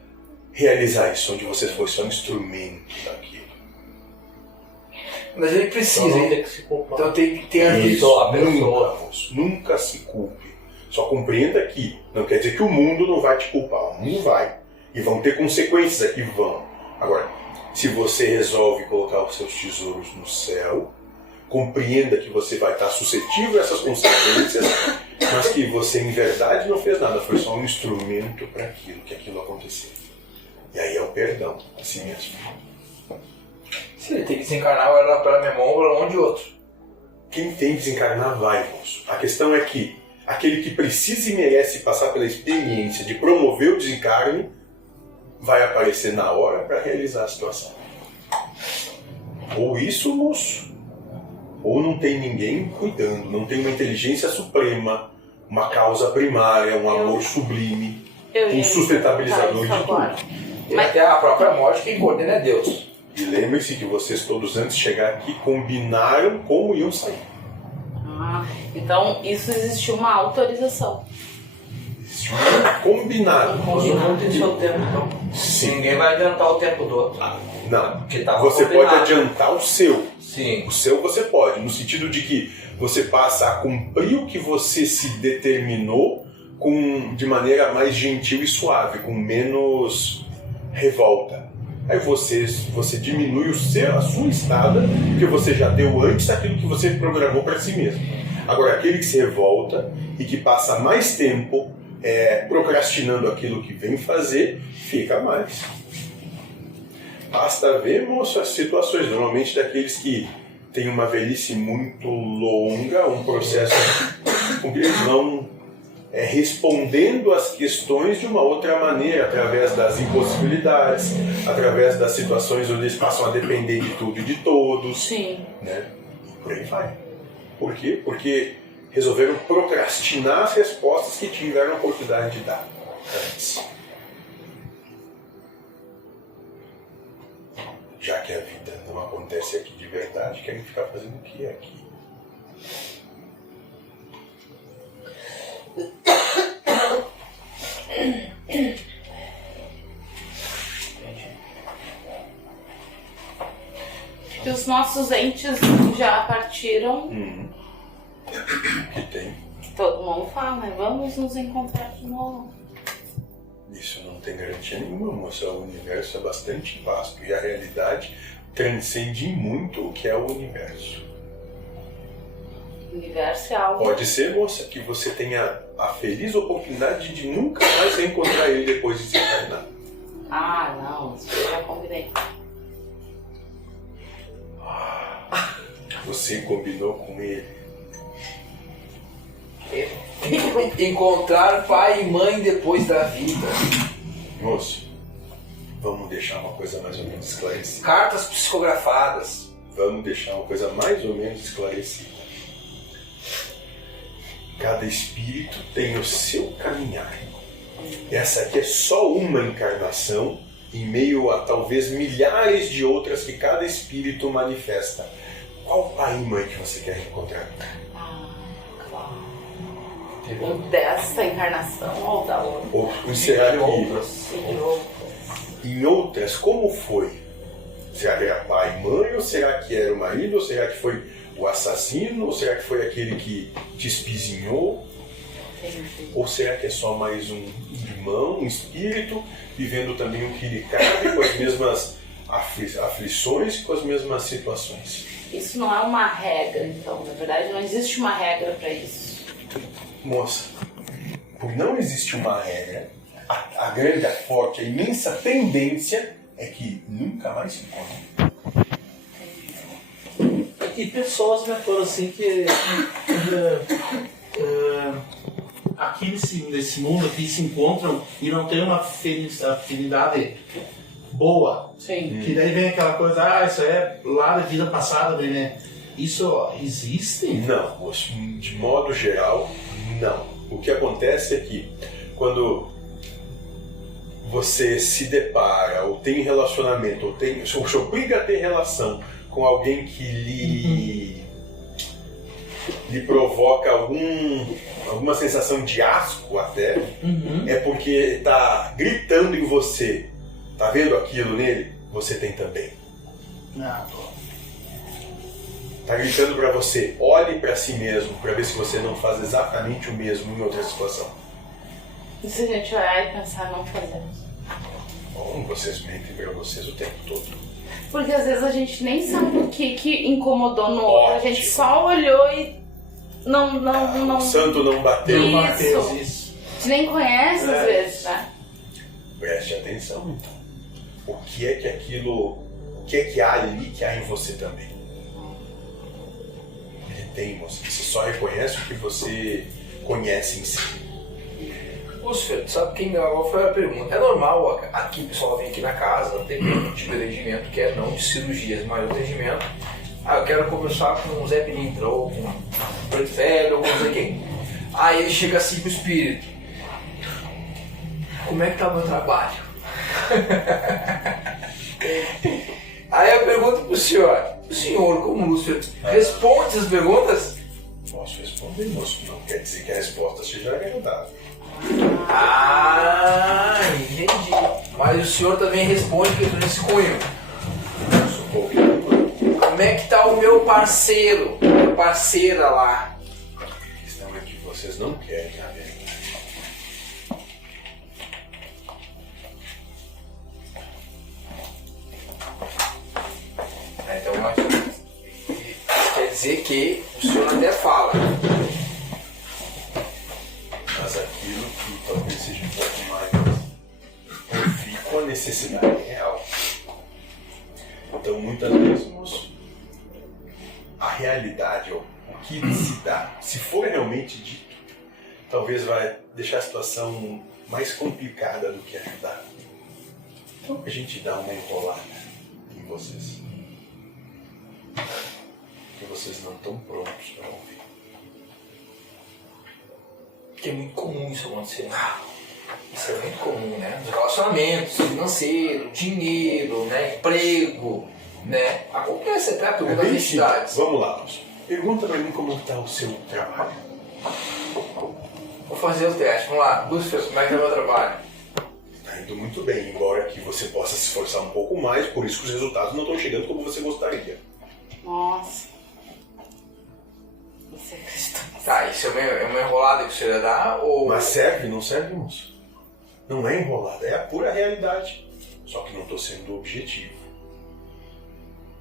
realizar isso, onde você foi só um instrumento daquilo. Mas ele precisa, Então não hein? tem que se culpar. Então tem que ter Isso, a pessoa. Nunca, moço, nunca se culpe. Só compreenda que não quer dizer que o mundo não vai te culpar. O mundo vai. E vão ter consequências aqui, vão. Agora, se você resolve colocar os seus tesouros no céu, compreenda que você vai estar suscetível a essas consequências, mas que você em verdade não fez nada, foi só um instrumento para aquilo, que aquilo aconteceu. E aí é o perdão, assim mesmo. Se ele tem que desencarnar, vai lá para a minha mão ou para mão de outro. Quem tem que desencarnar vai, moço. A questão é que aquele que precisa e merece passar pela experiência de promover o desencarne vai aparecer na hora para realizar a situação. Ou isso, moço, ou não tem ninguém cuidando, não tem uma inteligência suprema, uma causa primária, um amor sublime, um sustentabilizador de tudo. E até a própria morte quem coordena é Deus. E lembre-se que vocês todos antes de chegar aqui combinaram como iam sair. tá? Então, isso existiu uma autorização. Existe um combinado. Todo mundo tem seu tempo, então. Sim. Ninguém vai adiantar o tempo do outro. Não. Porque tá Você combinado. pode adiantar o seu. Sim. O seu você pode, no sentido de que você passa a cumprir o que você se determinou de maneira mais gentil e suave, com menos revolta. Aí você diminui a sua estada, que você já deu antes daquilo que você programou para si mesmo. Agora, aquele que se revolta e que passa mais tempo procrastinando aquilo que vem fazer, fica mais. Basta ver, moço, as situações, normalmente daqueles que têm uma velhice muito longa, um processo com que eles vão respondendo às questões de uma outra maneira, através das impossibilidades, através das situações onde eles passam a depender de tudo e de todos. Sim. Né? E por aí vai. Por quê? Porque resolveram procrastinar as respostas que tiveram a oportunidade de dar antes. Já que a vida não acontece aqui de verdade, querem ficar fazendo o que é aqui? Que os nossos entes já partiram. Que tem. Todo mundo fala, né? Vamos nos encontrar de novo. Isso não tem garantia nenhuma, moça. O universo é bastante vasto e a realidade transcende muito o que é o universo. O universo é algo. Pode ser, moça, que você tenha a feliz oportunidade de nunca mais reencontrar ele depois de se encarnar. Ah, não, isso eu já combinei. Você combinou com ele. Encontrar pai e mãe depois da vida. Moço, vamos deixar uma coisa mais ou menos esclarecida. Cartas psicografadas. Vamos deixar uma coisa mais ou menos esclarecida. Cada espírito tem o seu caminhar. Essa aqui é só uma encarnação em meio a talvez milhares de outras que cada espírito manifesta. Qual pai e mãe que você quer encontrar? Ou dessa encarnação ou da outra. Ou será que E de outras. em outras, como foi? Será que era pai e mãe? Ou será que era o marido? Ou será que foi o assassino? Ou será que foi aquele que te espizinhou? Entendi. Ou será que é só mais um irmão, um espírito, vivendo também o que lhe cabe, com as mesmas aflições, com as mesmas situações? Isso não é uma regra, então. Na verdade, não existe uma regra para isso. Moça, por não existir uma regra, a grande, a forte, a imensa tendência é que nunca mais se encontre. E pessoas, né, foram assim que aqui nesse mundo aqui se encontram e não tem uma afinidade boa. Sim. Que daí vem aquela coisa, isso é lá da vida passada, né? Isso existe? Não, moço, de modo geral, não. O que acontece é que quando você se depara, ou tem relacionamento, ou se obriga a ter relação com alguém que lhe provoca alguma sensação de asco até, é porque está gritando em você. Tá vendo aquilo nele? Você tem também. Tá gritando para você, olhe para si mesmo, para ver se você não faz exatamente o mesmo em outra situação. E se a gente olhar e pensar, não fazemos? Bom, vocês mentem para vocês o tempo todo. Porque às vezes a gente nem sabe o que incomodou no outro. A gente Ótimo. só olhou e não... O santo não bateu. Isso. Mateus, isso. A gente nem conhece às vezes, né? Preste atenção, então. O que é que há ali que há em você também? Ele tem, moça. Você só reconhece o que você conhece em si. Lúcifer, sabe quem qual foi a pergunta? É normal aqui o pessoal vem aqui na casa, tem um tipo de atendimento que é não de cirurgias, mas de atendimento. Eu quero conversar com o Zé Pilintra ou com o Preto Velho ou com não sei quem. Aí ele chega assim pro espírito. Como é que tá o meu trabalho? Aí eu pergunto pro senhor, o senhor, como Lúcifer, responde essas perguntas? posso responder, moço. Não quer dizer que a resposta seja agradável. Ah, entendi. Mas o senhor também responde que eu tô nesse cunho. Sou um pouquinho. Como é que tá o meu parceiro? Minha parceira lá? A questão é que vocês não querem a verdade. Então, quer dizer que o senhor até fala. Mas aquilo que talvez seja um pouco mais ouvir com a necessidade real. Então, muitas vezes, moço, a realidade, ó, o que se dá, se for realmente dito, talvez vai deixar a situação mais complicada do que ajudar. Então, a gente dá uma enrolada em vocês. Porque vocês não estão prontos para ouvir. Porque é muito comum isso acontecer. Isso é muito comum, né? Nos relacionamentos, financeiro, dinheiro, né? Emprego, né? Acontece até por muitas necessidades. Vamos lá, moço. Pergunta para mim como está o seu trabalho. Vou fazer o teste. Vamos lá. Lúcifer, como é que é o meu trabalho? Está indo muito bem, embora que você possa se esforçar um pouco mais, por isso que os resultados não estão chegando como você gostaria. Nossa. Você acreditou? Tá, isso é uma enrolada que o senhor ia dar ou... Mas serve, não serve, moço? Não é enrolada, é a pura realidade. Só que não estou sendo objetivo.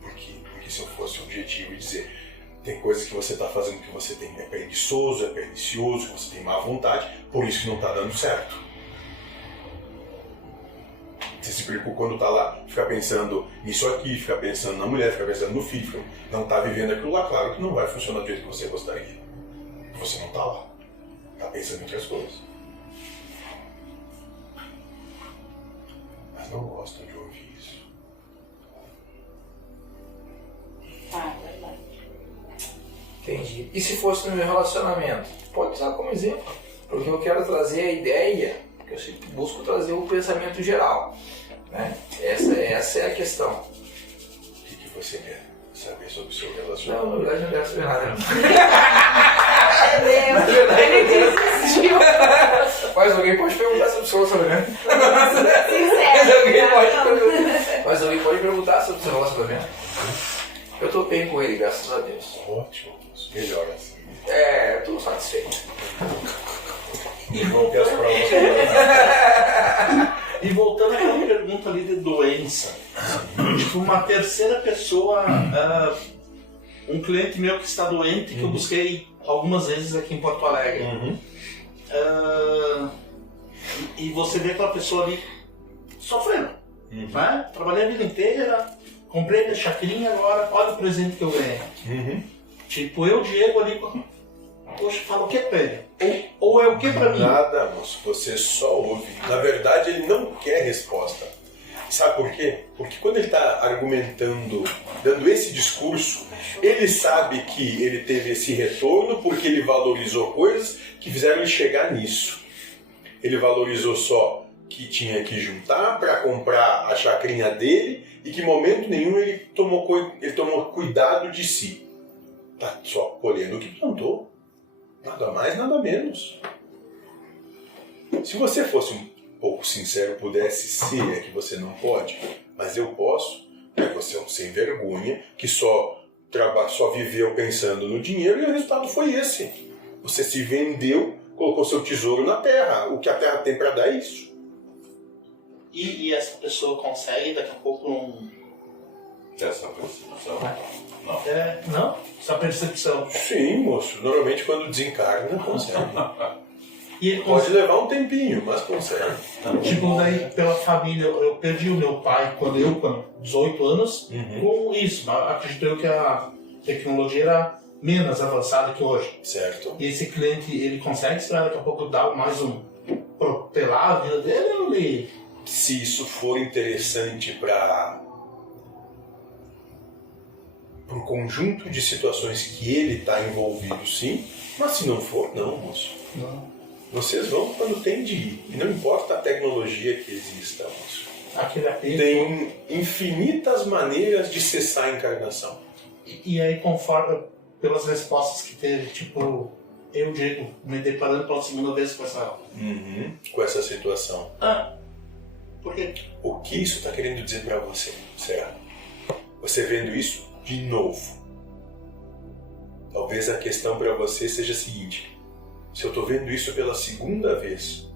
Porque se eu fosse objetivo e dizer tem coisas que você está fazendo que você é preguiçoso, é pernicioso, que você tem má vontade, por isso que não está dando certo. Você se preocupa quando está lá, fica pensando nisso aqui, fica pensando na mulher, fica pensando no filho, não está vivendo aquilo lá, claro que não vai funcionar do jeito que você gostaria. Você não está lá, está pensando em outras coisas. Mas não gostam de ouvir isso. Ah, é verdade. Entendi. E se fosse no meu relacionamento? Pode usar como exemplo. Porque eu quero trazer a ideia, porque eu sempre busco trazer o pensamento geral. Né? Essa é a questão. O que você quer saber sobre o seu relacionamento? Não, na verdade não quero saber nada. Meu Deus, ele desistiu. Mas alguém pode perguntar sobre o seu relacionamento. Sincero. Mas alguém pode perguntar sobre o seu relacionamento. Eu tô bem com ele, graças a Deus. Ótimo, melhor assim. Eu tô satisfeito. E vão ter as provas. E voltando àquela pergunta ali de doença, tipo, uma terceira pessoa, um cliente meu que está doente, que eu busquei algumas vezes aqui em Porto Alegre. E você vê aquela pessoa ali sofrendo, né? Trabalhei a vida inteira, comprei minha chacrinha, agora olha o presente que eu ganhei. Tipo, eu, Diego, ali, poxa, fala o que pra ele? Ou é o que pra mim? Nada, moço, você só ouve. Na verdade, ele não quer resposta. Sabe por quê? Porque quando ele está argumentando, dando esse discurso, ele sabe que ele teve esse retorno porque ele valorizou coisas que fizeram ele chegar nisso. Ele valorizou só que tinha que juntar para comprar a chacrinha dele e que em momento nenhum ele tomou cuidado de si. Tá só colhendo o que plantou. Nada mais, nada menos. Se você fosse um pouco sincero, pudesse ser, é que você não pode, mas eu posso, você é um sem vergonha que só viveu pensando no dinheiro e o resultado foi esse. Você se vendeu, colocou seu tesouro na terra. O que a terra tem para dar é isso. E essa pessoa consegue daqui a pouco Essa percepção? Não. não? Essa percepção. Sim, moço. Normalmente quando desencarna, consegue. E ele Pode levar um tempinho, mas consegue. Tipo, daí pela família, eu perdi o meu pai com 18 anos, com isso. Acredito eu que a tecnologia era menos avançada que hoje. Certo. E esse cliente, ele consegue esperar daqui a pouco dar mais protelar a vida dele ou ele... Se isso for interessante para um conjunto de situações que ele está envolvido, sim. Mas se não for, não, moço. Não. Vocês vão quando tem de ir. E não importa a tecnologia que exista, moço. Aquele apelo. Tem infinitas maneiras de cessar a encarnação. E aí, conforme, pelas respostas que teve, tipo, eu, Diego, me deparando pela segunda vez com essa... Com essa situação. Por quê? O que isso está querendo dizer para você? Será? Você vendo isso de novo. Talvez a questão para você seja a seguinte: se eu estou vendo isso pela segunda vez,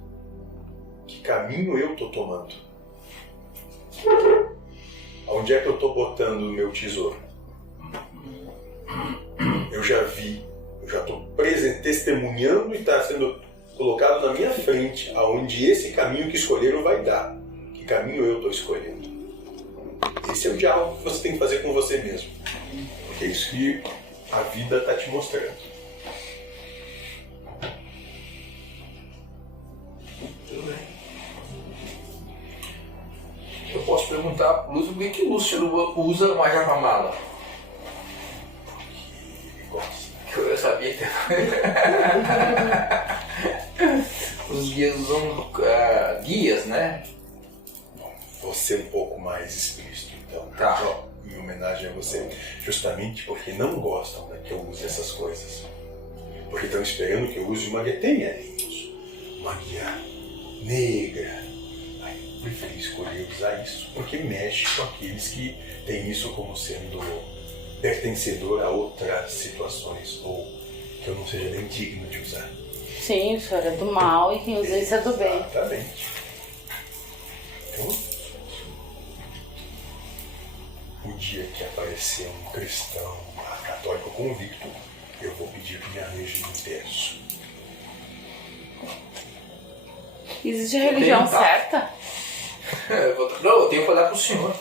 que caminho eu estou tomando? Onde é que eu estou botando o meu tesouro? Eu já vi, eu já estou testemunhando e está sendo colocado na minha frente aonde esse caminho que escolheram vai dar. Que caminho eu estou escolhendo? Esse é o diálogo que você tem que fazer com você mesmo. Porque é isso que a vida está te mostrando. Tudo bem. Eu posso perguntar pro Lúcio por que o Lúcio usa uma japamala? Ele gosta. Eu sabia que os guias usam guias, né? Vou ser um pouco mais explícito, então. Tá. Só em homenagem a você. Justamente porque não gostam, né, que eu use essas coisas. Porque estão esperando que eu use uma guia. Tem aninhos. Uma guia negra. Aí eu preferi escolher usar isso porque mexe com aqueles que têm isso como sendo pertencedor a outras situações. Ou que eu não seja nem digno de usar. Sim, o senhor é do mal e quem usa isso é do bem. Exatamente. Então, o dia que aparecer um cristão católico convicto, eu vou pedir que me arranje um terço. Existe a religião certa? Eu tenho que falar pro senhor.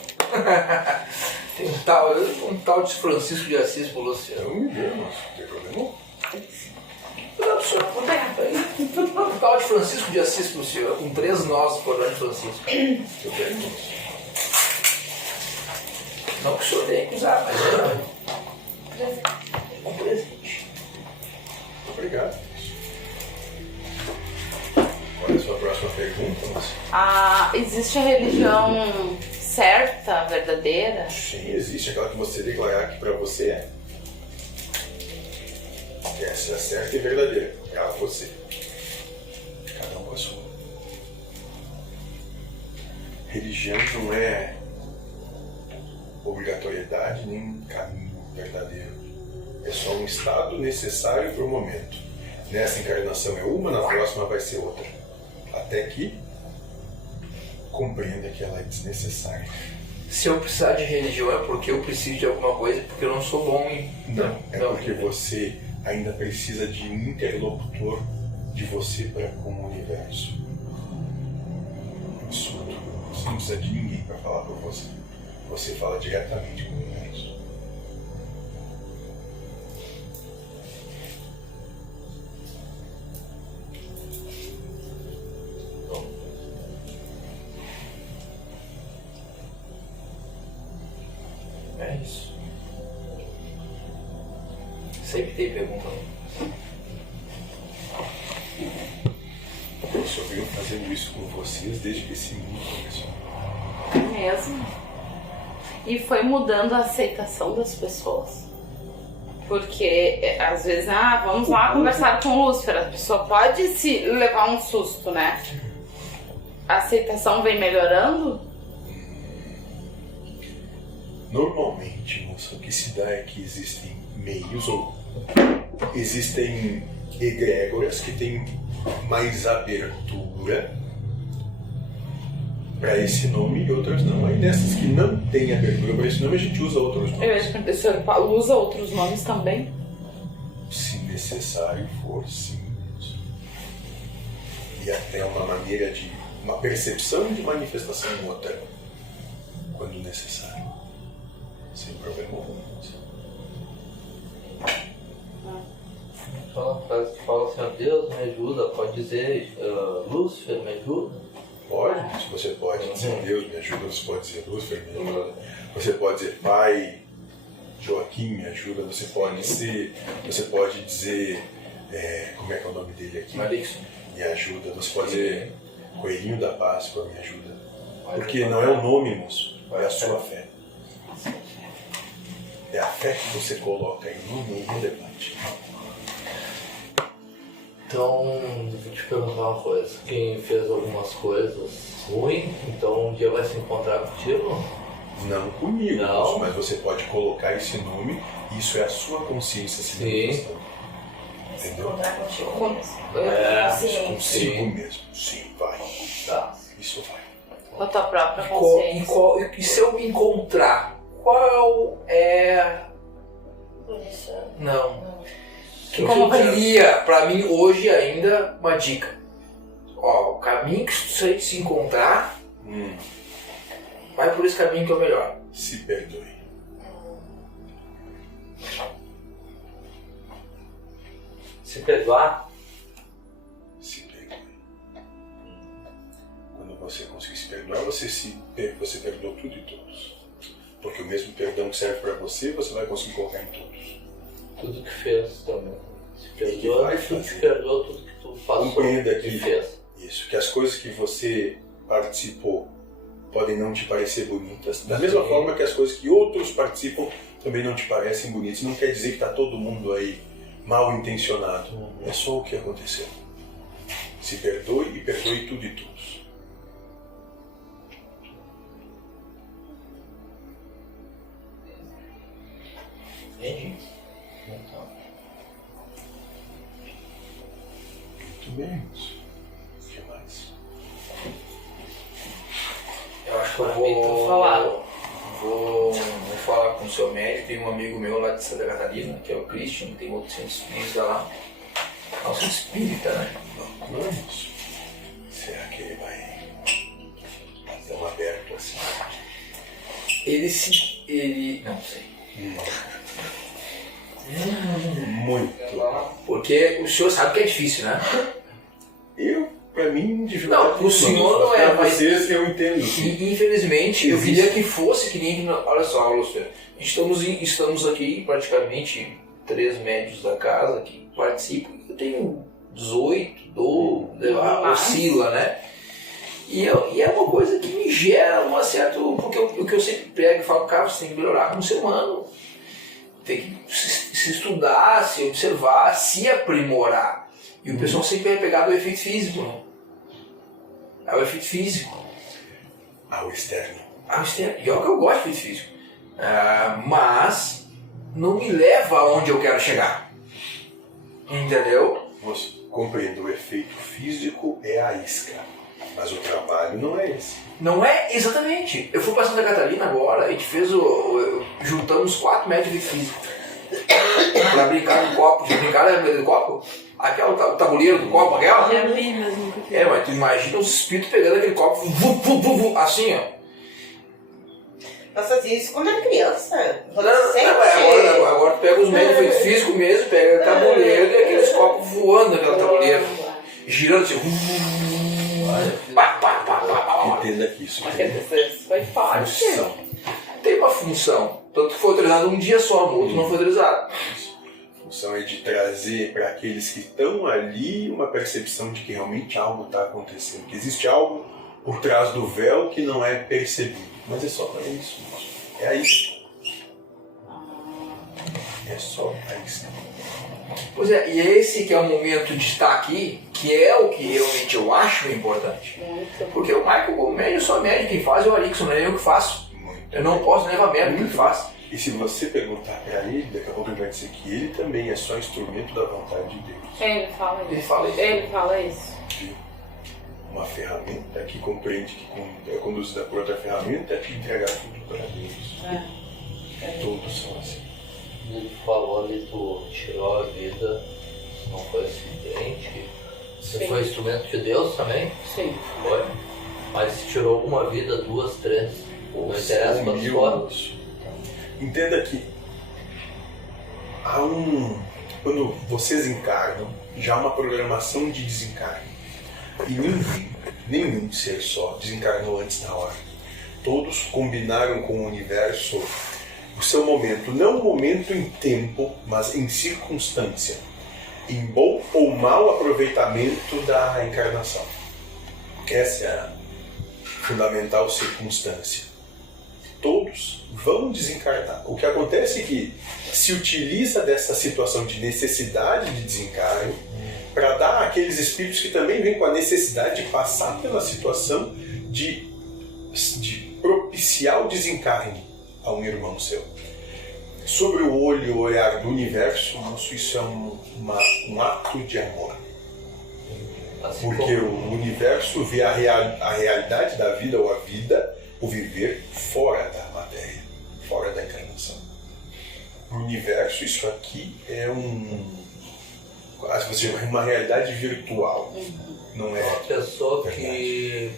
Tem um tal de Francisco de Assis pro Luciano. Então me dê, mas não tem problema. Vou dar pro senhor por dentro aí. Um tal de Francisco de Assis pro senhor, com 3 nós por de Francisco. Eu quero isso. Não que o senhor tenha que usar, mas é um presente. Obrigado. Qual é a sua próxima pergunta? Existe a religião certa, verdadeira? Sim, existe aquela que você declarar que para você é. Essa é certa e verdadeira. É a você. Cada um com a sua. Religião não é obrigatoriedade nem um caminho verdadeiro. É só um estado necessário para o momento. Nessa encarnação é uma, na próxima vai ser outra. Até que compreenda que ela é desnecessária. Se eu precisar de religião é porque eu preciso de alguma coisa, porque eu não sou bom em... Não, é porque você ainda precisa de um interlocutor de você para com o universo. Absurdo. Você não precisa de ninguém para falar por você. Você fala diretamente com o universo. É isso. Sempre tem pergunta. Eu só venho fazendo isso com vocês desde que esse mundo começou. É mesmo? E foi mudando a aceitação das pessoas. Porque às vezes, vamos lá conversar com o Lúcifer. A pessoa pode se levar um susto, né? A aceitação vem melhorando? Normalmente, moça, o que se dá é que existem meios ou existem egrégoras que têm mais abertura para esse nome e outras não. Aí nessas que não têm abertura para esse nome, a gente usa outros Eu nomes. acho que o senhor usa outros nomes também? Se necessário for, sim. E até uma maneira de uma percepção de manifestação outra, quando necessário. Sem problema algum. Fala assim, ó, Deus me ajuda, pode dizer Lúcifer me ajuda? Pode, você pode dizer Deus me ajuda, você pode dizer Lúcifer me ajuda, você pode dizer Pai Joaquim me ajuda, você pode dizer, como é que é o nome dele aqui? Marixo. Me ajuda, você pode dizer Coelhinho da Páscoa me ajuda. Porque não é o nome, moço, é a sua fé. É a fé que você coloca em nome irrelevante. Então, vou te perguntar uma coisa. Quem fez algumas coisas ruins, então um dia vai se encontrar contigo? Não comigo, Não. mas você pode colocar esse nome, isso é a sua consciência se manifestando. Se Entendeu? encontrar contigo mesmo. Consigo Sim. mesmo. Sim, vai. Tá. Isso vai. Com a tua própria E consciência. e se eu me encontrar, qual é... Isso. Não. Que Como eu queria, pra mim, hoje ainda, uma dica. Ó, o caminho que você se encontrar, vai por esse caminho que é o melhor. Se perdoe. Se perdoar? Se perdoe. Quando você conseguir se perdoar, você perdoa tudo e todos. Porque o mesmo perdão que serve para você, você vai conseguir colocar em todos. Tudo que fez também. Se que perdoa, vai tu te fazer. perdoa tudo que tu passou Compreenda e que fez. isso, que as coisas que você participou podem não te parecer bonitas, da mesma forma que as coisas que outros participam também não te parecem bonitas. Não quer dizer que está todo mundo aí mal intencionado. É só o que aconteceu. Se perdoe e perdoe tudo e todos. Entendi. Muito bem, moço. O que mais? Eu acho que eu vou falar com o seu médico. Tem um amigo meu lá de Santa Catarina, que é o Christian, tem outro centro espírita lá. É um centro espírita, né? Não é isso. Será que ele vai tão aberto assim? Ele... não sei. Muito. Porque o senhor sabe que é difícil, né? Pra mim, dificuldade. Não, pro senhor não é, pra mas... vocês eu entendo. E, infelizmente, eu Existe. queria que fosse que nem... Olha só, Lúcio, estamos aqui praticamente 3 médios da casa que participam. Eu tenho 18, 12, oscila, né? E é uma coisa que me gera uma certa... Porque o que eu sempre prego e falo, cara, você tem que melhorar como ser humano. Tem que se estudar, se observar, se aprimorar. E o pessoal sempre é pegado ao efeito físico, né? Ao efeito físico. Ao externo. Ao externo. E é o que eu gosto de efeito físico. Mas não me leva aonde eu quero chegar. Entendeu? Moço, compreendo, o efeito físico é a isca. Mas o trabalho não é esse. Não é exatamente. Eu fui pra Santa Catarina agora, a gente fez juntamos 4 metros de físico. Pra brincar no copo. Já brincaram no copo? Aquela tabuleiro do copo, aquela? Já vi, mas nunca vi. Mas tu imagina os espíritos pegando aquele copo, assim, ó. Nós fazíamos isso quando era criança. Agora tu pega os meios de efeito físico mesmo, pega a tabuleiro e aqueles copos voando naquela tabuleiro. Girando assim. Entenda que isso tem Foi forte. função. Tem uma função. Tanto que foi autorizado um dia só, no outro não foi autorizado. A função é de trazer para aqueles que estão ali uma percepção de que realmente algo está acontecendo. Que existe algo por trás do véu que não é percebido. Mas é só para isso. É a isca. É só a isca. Pois é, e esse que é o momento de estar aqui, que é o que realmente eu acho importante. Porque o Michael, como médico, só médico, quem faz é o Arixon, não é eu que faço. Muito. Eu não posso levar mérito que ele faz. E se você perguntar para ele, daqui a pouco ele vai dizer que ele também é só instrumento da vontade de Deus. Ele fala isso. Ele fala isso. Ele fala isso. Uma ferramenta que compreende que é conduzida por outra ferramenta que entrega tudo para Deus. Todos são assim. Ele falou ali, tu tirou a vida, não foi acidente. Você Sim. foi instrumento de Deus também? Sim. Foi. Mas tirou alguma vida, 2, 3. Não interessa pra fora. Entenda que há quando vocês encarnam, já há uma programação de desencarne. E nenhum ser só desencarnou antes da hora. Todos combinaram com o universo o seu momento, não o momento em tempo, mas em circunstância, em bom ou mau aproveitamento da encarnação. Essa é a fundamental circunstância. todos vão desencarnar. O que acontece é que se utiliza dessa situação de necessidade de desencarne para dar àqueles espíritos que também vêm com a necessidade de passar pela situação de propiciar o desencarne a um irmão seu. Sobre o olho e o olhar do universo, isso é um ato de amor. Assim Porque como- o universo vê a realidade da vida ou a vida, o viver fora da matéria, fora da encarnação. O universo, isso aqui é uma realidade virtual, não é? Uma pessoa que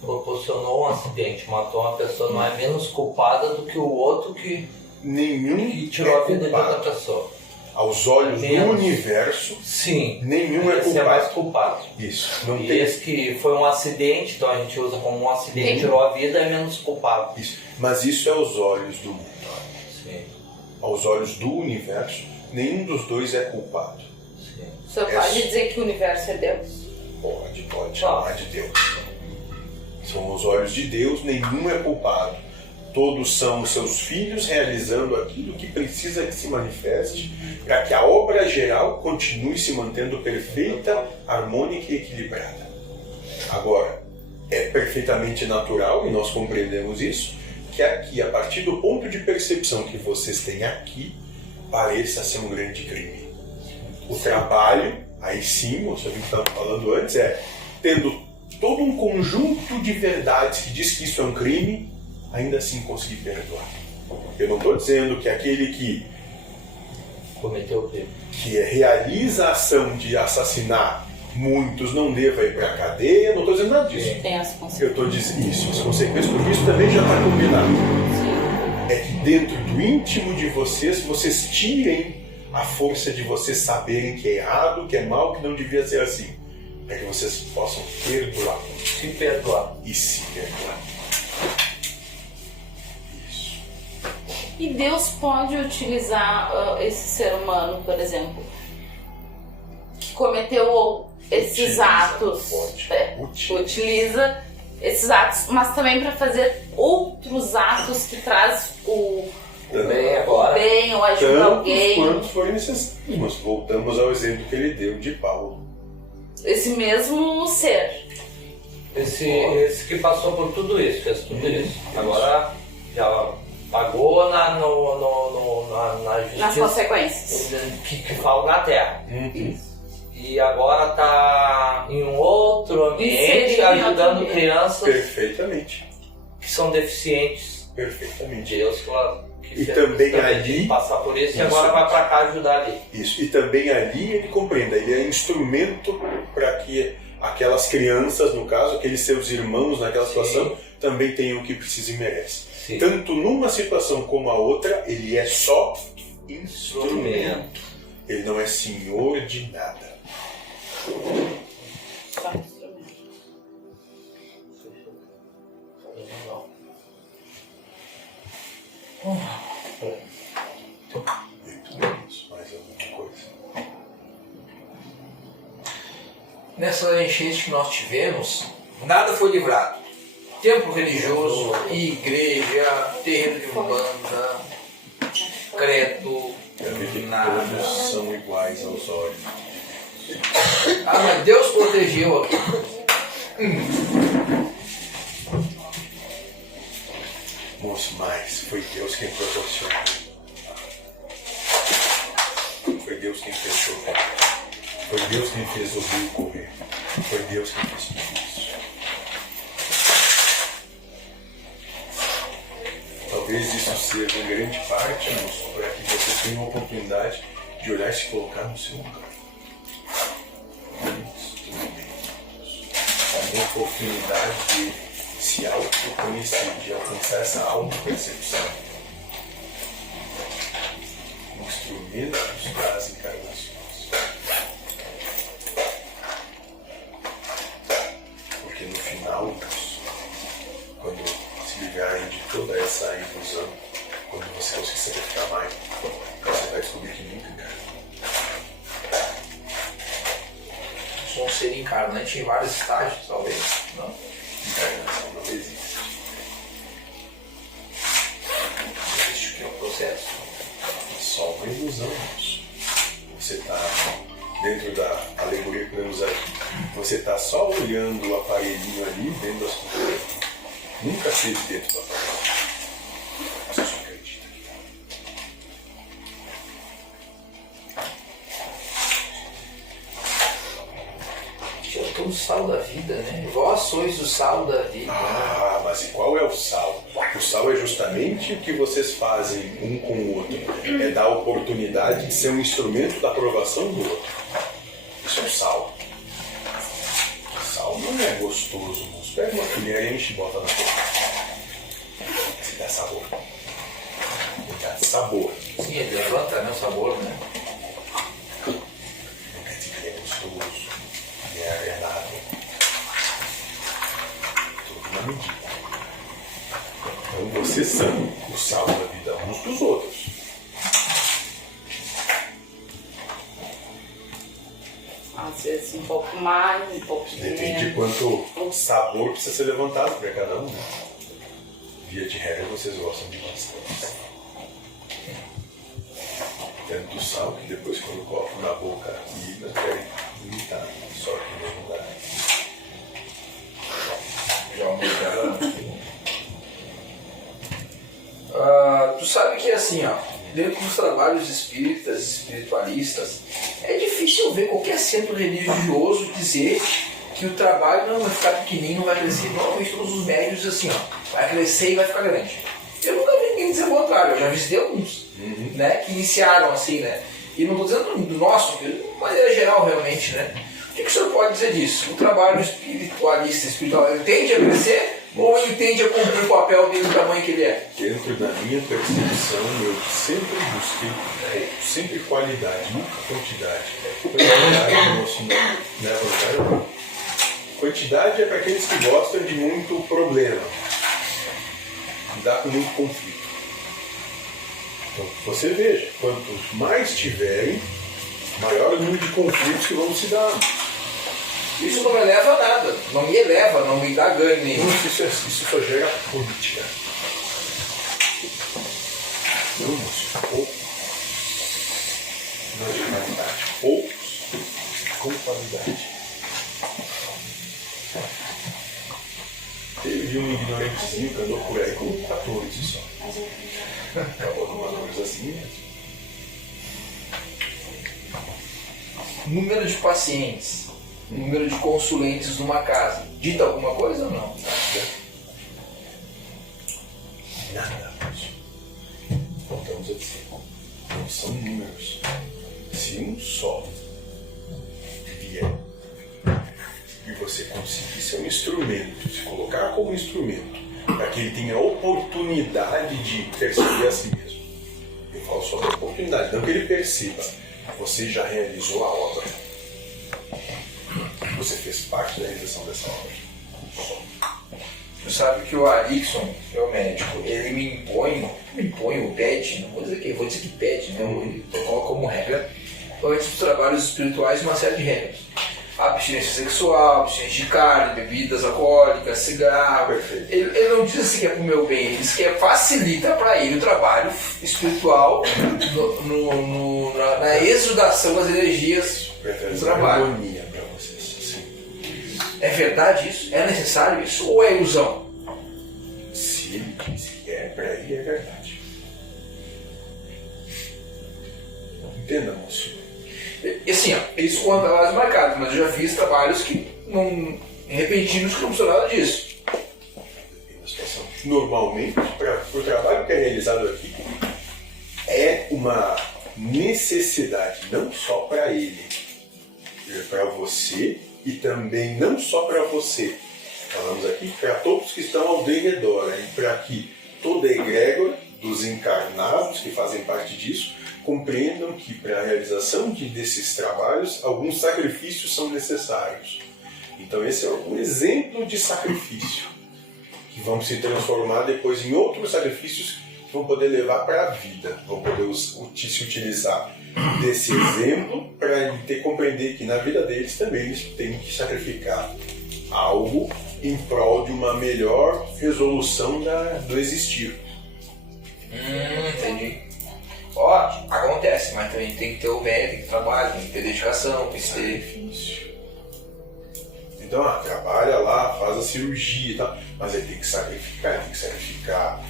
proporcionou um acidente, matou uma pessoa, não é menos culpada do que o outro que Nenhum tirou a vida de culpado. outra pessoa. Aos olhos do Menos. universo, Sim. nenhum é Esse é mais culpado. culpado. Isso, não E tem esse que foi um acidente, então a gente usa como um acidente, Sim. tirou a vida, é menos culpado. isso. Mas isso é aos olhos do mundo. Sim, Aos olhos do universo, nenhum dos dois é culpado. sim. O senhor pode dizer que o universo é Deus? Pode chamar de Deus. São os olhos de Deus, nenhum é culpado. Todos são os seus filhos realizando aquilo que precisa que se manifeste para que a obra geral continue se mantendo perfeita, harmônica e equilibrada. Agora, é perfeitamente natural, e nós compreendemos isso, que aqui, a partir do ponto de percepção que vocês têm aqui, pareça ser um grande crime. O trabalho, aí sim, o senhor que estava falando antes, é tendo todo um conjunto de verdades que diz que isso é um crime, ainda assim conseguir perdoar. Eu não estou dizendo que aquele que Cometeu o crime. realiza a ação de assassinar muitos não deva ir para a cadeia, não estou dizendo nada disso. Tem as consequências. Eu estou dizendo isso, as consequências, porque isso também já está combinado. Sim. É que dentro do íntimo de vocês tirem a força de vocês saberem que é errado, que é mal, que não devia ser assim. Para que vocês possam perdoar Se perdoar. e se perdoar. Isso. E Deus pode utilizar esse ser humano, por exemplo, que cometeu esses Utiliza, atos. pode. Utiliza esses atos, mas também para fazer outros atos que traz o Bem, agora. bem ou ajuda Tantos alguém. quantos forem necessários. Mas voltamos ao exemplo que ele deu de Paulo. Esse mesmo ser. Esse que passou por tudo isso, fez tudo isso. Agora já pagou na Nas justiça consequências. que fala na terra. E agora está em um outro ambiente Inserido em outro ajudando ambiente. crianças Perfeitamente. que são deficientes. Perfeitamente. Deus, claro, que E fez também também ali- passar por isso e Isso. agora vai para cá ajudar ali. Isso. E também ali ele compreenda, ele é instrumento para que aquelas crianças, no caso, aqueles seus irmãos naquela Sim. situação, também tenham o que precisam e merecem. Sim. Tanto numa situação como a outra, ele é só instrumento. Ele não é senhor de nada. Só um instrumento. Muito menos, mais alguma coisa. Nessa enchente que nós tivemos, nada foi livrado. Templo religioso, igreja, terreno de umbanda, credo, Eu vejo que nada. todos são iguais aos olhos. Ah, mas Deus protegeu aqui. Moço, mas foi Deus quem proporcionou. Foi Deus quem fechou. Foi Deus quem fez o rio correr. Foi Deus quem fez tudo isso. Talvez isso seja em grande parte, moço, para que você tenha a oportunidade de olhar e se colocar no seu lugar. Isso, tudo bem, moço. A oportunidade de se autoconhecer, de alcançar essa autopercepção. Instrumentos das encarnações. Porque no final, quando se livrarem de toda essa ilusão, quando você conseguir sacrificar mais, você vai descobrir que nunca encarna. Sou um ser encarnante em vários estágios, talvez. Não. Encarnação não existe. ilusão. Você está dentro da alegoria que podemos usar aqui. Você está só olhando o aparelhinho ali dentro das coisas. Nunca esteve dentro do aparelho. Você só acredita que tá. Eu tô o sal da vida, né? Vós sois o sal da vida. Ah, mas e qual é o sal? O sal é justamente o que vocês fazem um com o outro. É dar a oportunidade de ser um instrumento da aprovação do outro. Isso é o sal. Sal não é gostoso, moço. Pega uma colher, enche e bota na boca. Você dá sabor. Ele dá sabor. Sim, ele levanta, né? O sabor, né? Não quer dizer que ele é gostoso. Ele é agradável. Tudo na medida. Então vocês são o sal da vida uns dos outros. Às vezes um pouco mais, um pouco Depende de menos. quanto sabor precisa ser levantado para cada um. Né? Via de regra, vocês gostam de bastante. Tanto sal que depois, quando colocam na boca aqui, não querem imitar. Só que no lugar. Já tu sabe que assim, ó, dentro dos trabalhos espíritas, espiritualistas, é difícil ver qualquer centro religioso dizer que o trabalho não vai ficar pequenininho, vai crescer. Normalmente todos os médios assim, ó, vai crescer e vai ficar grande. Eu nunca vi ninguém dizer o contrário, eu já visitei alguns, né, que iniciaram assim, né, e não estou dizendo do nosso, de maneira geral realmente, né. O que o senhor pode dizer disso? O trabalho espiritualista, espiritual, ele tende a crescer ou ele tende a cumprir o papel dele do tamanho que ele é? Dentro da minha percepção, eu sempre busquei sempre qualidade, nunca quantidade. Quantidade, nosso leva quantidade é para aqueles que gostam de muito problema, lidar com muito conflito. Então, você veja, quantos mais tiverem, maior o número de conflitos que vão se dar. Isso não me eleva a nada, não me eleva, não me dá ganho nenhum. Isso só gera política. Não, moço, poucos. Não de qualidade. Poucos com qualidade. Teve um ignorantezinho que andou por aí com 14 só. Acabou numa coisa assim mesmo. Número de pacientes, número de consulentes numa casa, dita alguma coisa ou não? Nada. Voltamos a dizer, não são números. Se um só vier e você conseguir ser um instrumento, se colocar como instrumento, para que ele tenha a oportunidade de perceber a si mesmo. Eu falo só da oportunidade, não que ele perceba. Você já realizou a obra. Você fez parte da realização dessa obra. Só. Você sabe que o Arikson, que é o médico, ele me impõe ou pede, não vou dizer que, vou dizer que pede, né? Ele coloca como regra, antes dos trabalhos espirituais, uma série de regras. Abstinência sexual, abstinência de carne, bebidas alcoólicas, cigarro. Ele não diz assim que é pro meu bem, ele diz que facilita para ele o trabalho espiritual na exudação das energias do trabalho. Harmonia para vocês. Sim. É verdade isso? É necessário isso? Ou é ilusão? Se ele diz que é para ele, é verdade. Entenda, moço. E assim, ó, isso com trabalhos marcados, mas eu já fiz trabalhos que não repentinos que não são nada disso. Normalmente, para o trabalho que é realizado aqui, é uma necessidade, não só para ele, para você e também não só para você. Falamos aqui para todos que estão ao redor, e para que toda a egrégora dos encarnados que fazem parte disso compreendam que para a realização desses trabalhos alguns sacrifícios são necessários. Então esse é um exemplo de sacrifício que vão se transformar depois em outros sacrifícios que vão poder levar para a vida, vão poder se utilizar desse exemplo para compreender que na vida deles também eles têm que sacrificar algo em prol de uma melhor resolução do existir. Entendi. Ó, acontece, mas também tem que ter o mérito, tem que trabalhar, tem que ter dedicação, tem que ter... Difícil. Então, trabalha lá, faz a cirurgia e tal, mas aí tem que sacrificar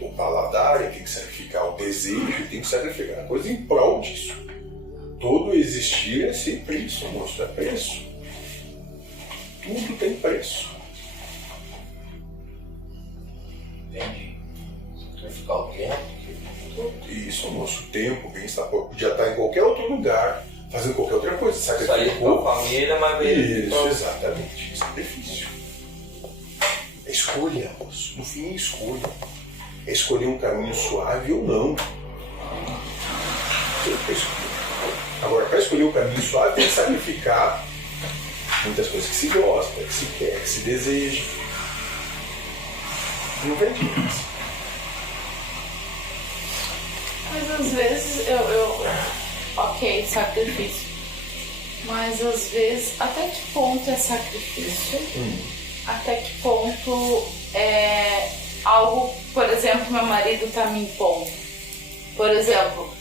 o paladar, ele tem que sacrificar o desejo, ele tem que sacrificar a coisa em prol disso. Todo existir é sempre isso, moço, é preço. Tudo tem preço. Entendi. Sacrificar o tempo. Isso, moço, o tempo, bem-estar, podia estar em qualquer outro lugar, fazendo qualquer outra coisa, Sair sacrificou. com a família, mas veio. Isso, exatamente, sacrifício. É escolha, moço, no fim é escolha. É escolher um caminho suave ou não. Agora, para escolher um caminho suave, tem que sacrificar muitas coisas que se gosta, que se quer, que se deseja. Não tem diferença. Mas às vezes ok, sacrifício. Mas às vezes, até que ponto é sacrifício? Até que ponto é algo, por exemplo, meu marido tá me impondo. Por exemplo,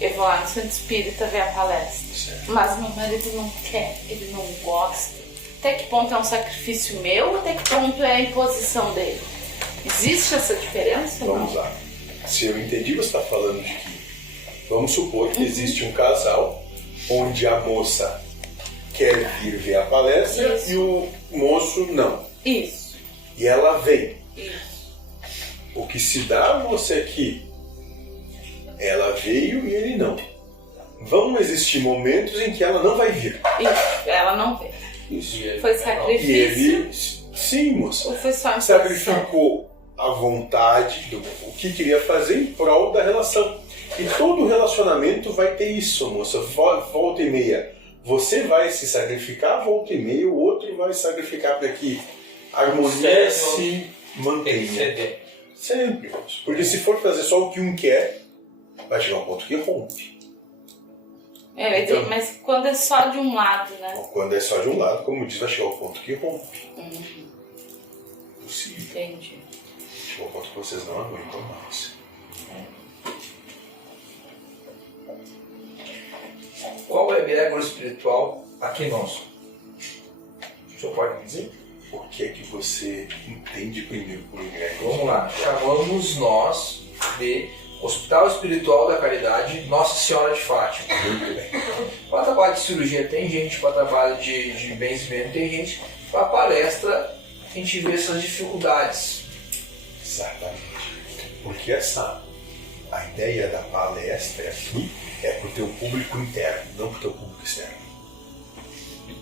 eu vou lá no centro espírita ver a palestra. Certo. Mas meu marido não quer, ele não gosta. Até que ponto é um sacrifício meu? Até que ponto é a imposição dele? Existe essa diferença? Vamos lá. Se eu entendi, você está falando de que, vamos supor que existe um casal onde a moça quer vir ver a palestra Isso. e o moço não. Isso. E ela vem. Isso. O que se dá, moça, é que ela veio e ele não. Vão existir momentos em que ela não vai vir. Isso. Ela não vê. Isso. Foi E sacrifício ele, sim, moça, ou foi só imposição? sacrificou a vontade do o que queria fazer em prol da relação. E todo relacionamento vai ter isso, moça. Volta e meia. Você vai se sacrificar, volta e meia, o outro vai sacrificar para que a harmonia se Tem que mantenha. ceder. Sempre, moça. Porque se for fazer só o que um quer, vai chegar um ponto que rompe. Então- Mas quando é só de um lado, né? Quando é só de um lado, como diz, vai chegar um ponto que rompe. Possível. Entendi. Chegou um ponto que vocês não aguentam mais. Qual é o egrégor espiritual aqui nosso? O senhor pode me dizer? O que é que você entende primeiro por egrégor? Vamos lá. Chamamos nós de Hospital Espiritual da Caridade Nossa Senhora de Fátima. Muito bem. Para trabalho de cirurgia tem gente, para trabalho de benzimento tem gente, para palestra a gente vê essas dificuldades. Exatamente. Porque a ideia da palestra aqui é para o teu público interno, não para o teu público externo.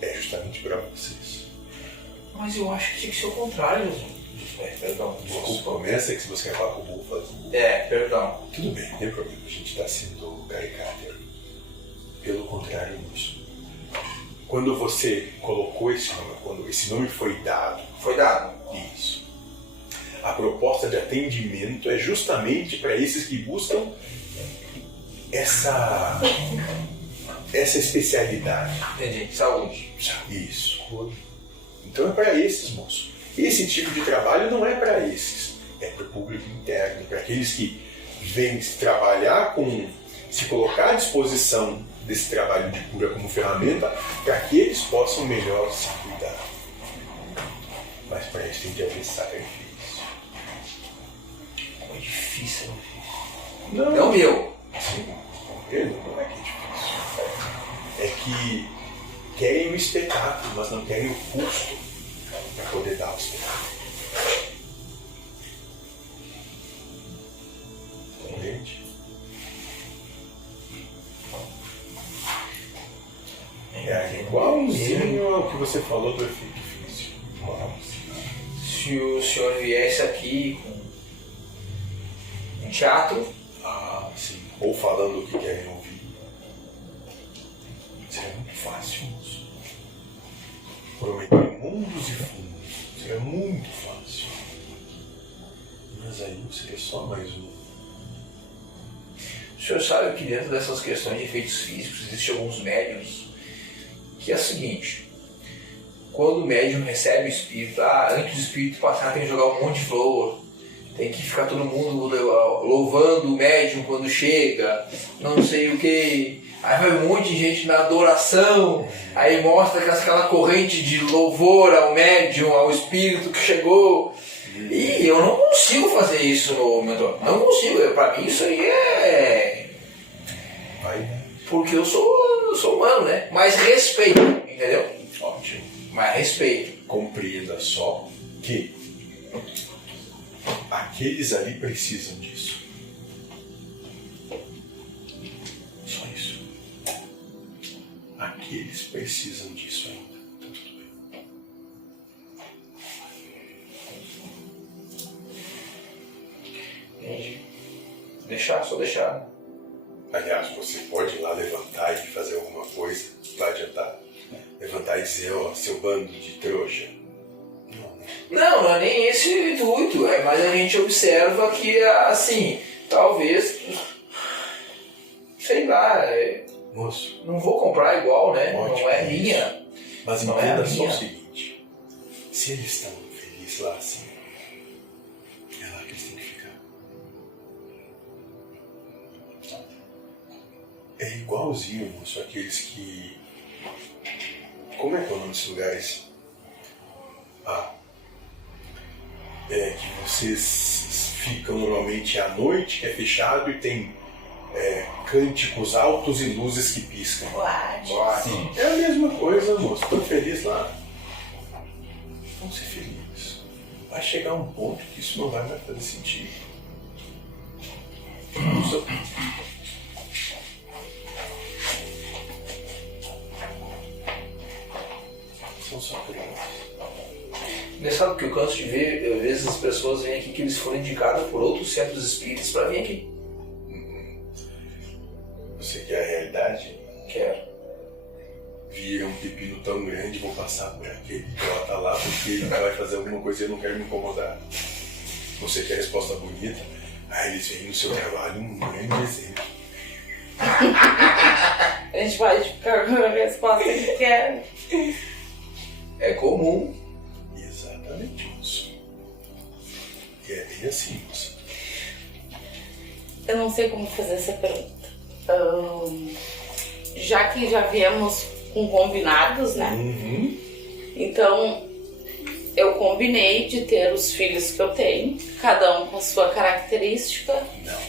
É justamente para vocês. Mas eu acho que tinha que ser o contrário, Jesus. Perdão. Desculpa, começa que se você quer falar com o burro, faz com o burro. Perdão. Tudo bem, não tem problema, a gente está sendo caricato. Pelo contrário, moço. Quando você colocou esse nome, quando esse nome foi dado, Foi dado. isso. A proposta de atendimento é justamente para esses que buscam essa especialidade. Entendi. Saúde. Isso. Então é para esses, moço. Esse tipo de trabalho não é para esses. É para o público interno, para aqueles que vêm trabalhar se colocar à disposição desse trabalho de cura como ferramenta para que eles possam melhor se cuidar. Mas para isso tem que haver sacrifício. É difícil, Não, É o meu. sim, não é que é difícil. É que querem o espetáculo, mas não querem o custo para poder dar o espetáculo. Entende? É igualzinho ao que você falou do efeito difícil. Se o senhor viesse aqui com um teatro, Sim. Ou falando o que querem ouvir. Seria muito fácil, moço. Prometer mundos e fundos. Seria muito fácil. Mas aí seria só mais um. o senhor sabe que dentro dessas questões de efeitos físicos existem alguns médiums que é o seguinte: quando o médium recebe o espírito, antes do espírito passar tem que jogar um monte de flor, Tem que ficar todo mundo louvando o médium quando chega, não sei o que. Aí vai um monte de gente na adoração, aí mostra aquela corrente de louvor ao médium, ao espírito que chegou. E eu não consigo fazer isso no meu trabalho. Não consigo, pra mim isso aí é... Porque eu sou humano, né? Mas respeito, entendeu? Ótimo. Mas respeito. Compreenda só que aqueles ali precisam disso. Só isso. Aqueles precisam disso ainda. Tá tudo bem. Entendi. Só deixar. Aliás, você pode ir lá levantar e fazer alguma coisa. Vai adiantar. Levantar e dizer, ó, seu bando de trouxa. Não é nem esse o intuito, mas a gente observa que, assim, talvez, sei lá, Moço, não vou comprar igual, né? ótimo, não é isso. minha. Mas Não é entenda a só minha. o seguinte: se eles estão felizes lá assim, é lá que eles têm que ficar. É igualzinho, moço, aqueles que. Como é que é o nome desses lugares? Que vocês ficam normalmente à noite, que é fechado e tem cânticos altos e luzes que piscam. Boate. É a mesma coisa, moço. Estou feliz lá. Vão ser felizes. Vai chegar um ponto que isso não vai mais fazer sentido. São só crianças. Engraçado que eu canso de ver, às vezes as pessoas vêm aqui que eles foram indicados por outros centros espíritas para vir aqui. Você quer a realidade? Quero. Vira um pepino tão grande, vou passar por aquele que ela tá lá porque ele vai fazer alguma coisa e eu não quero me incomodar. Você quer a resposta bonita? Eles vêm no seu trabalho um grande exemplo. A gente pode ficar com a resposta que quer. É comum. Exatamente, moço. E é bem assim, moço. Eu não sei como fazer essa pergunta. Já que já viemos com combinados, né? Uhum. Então, eu combinei de ter os filhos que eu tenho, cada um com a sua característica. Não.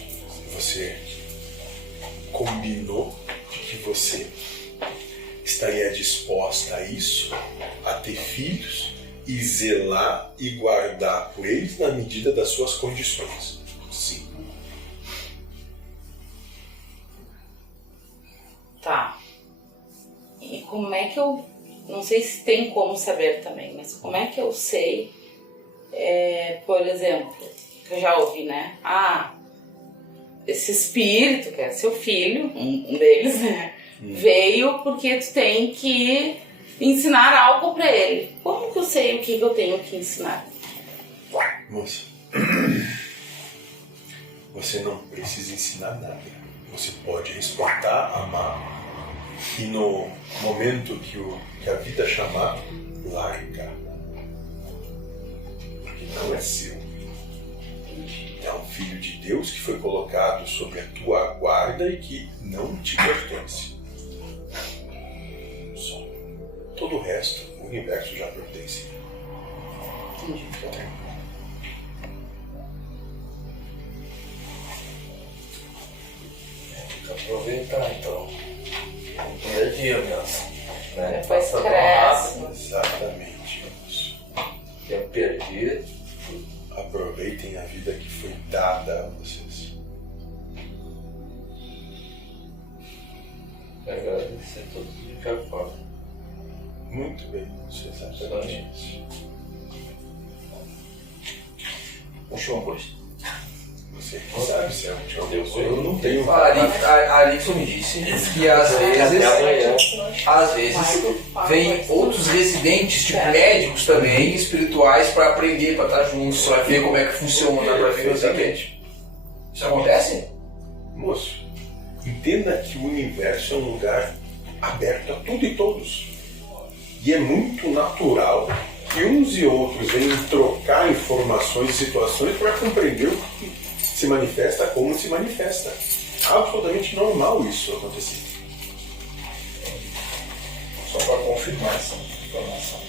Você combinou de que você estaria disposta a isso, a ter filhos e zelar e guardar por eles na medida das suas condições. Sim. Tá. E como é que eu... Não sei se tem como saber também, mas como é que eu sei, por exemplo, que eu já ouvi, né? Esse espírito, que é seu filho, um deles, né? Veio porque tu tem que ensinar algo pra ele. Como que eu sei o que eu tenho que ensinar? Moça, você não precisa ensinar nada. Você pode respeitar, amar e no momento que a vida chamar, larga. Porque não é seu. É um filho de Deus que foi colocado sob a tua guarda e que não te pertence. Só. Todo o resto, o universo já pertence. Entendi. Aproveitar então. No primeiro dia mesmo. Né? Depois Passa cresce. rápido, Exatamente isso. tempo perdido. Aproveitem a vida que foi dada a vocês. Agradecer tudo de qualquer forma. Muito bem, isso é exatamente isso. Última coisa. Você que sabe se é a última coisa. Eu não tenho. A Alison me disse que às vezes vem outros residentes, tipo médicos também, espirituais, para aprender, para estar juntos, para ver como é que funciona, para ver Exatamente. Isso acontece? Moço, entenda que o universo é um lugar aberto a tudo e todos. E é muito natural E uns e outros vêm trocar informações e situações para compreender o que se manifesta, como se manifesta. Absolutamente normal isso acontecer. Só para confirmar essa informação.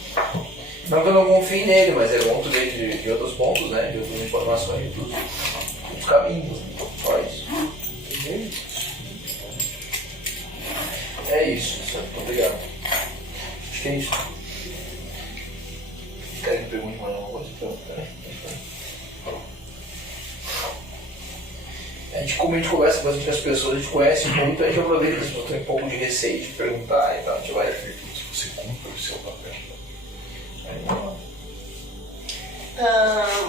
Não que eu não confie nele, mas é bom tu ver de outros pontos, né? De outras informações, de outros caminhos. Só isso. É isso, muito obrigado. Acho que é isso. Quer que pergunte mais alguma coisa? Como a gente conversa bastante com as pessoas, a gente conhece muito, a gente aproveita que as pessoas têm um pouco de receio de perguntar e tal. A gente vai. Você cumpre o seu papel.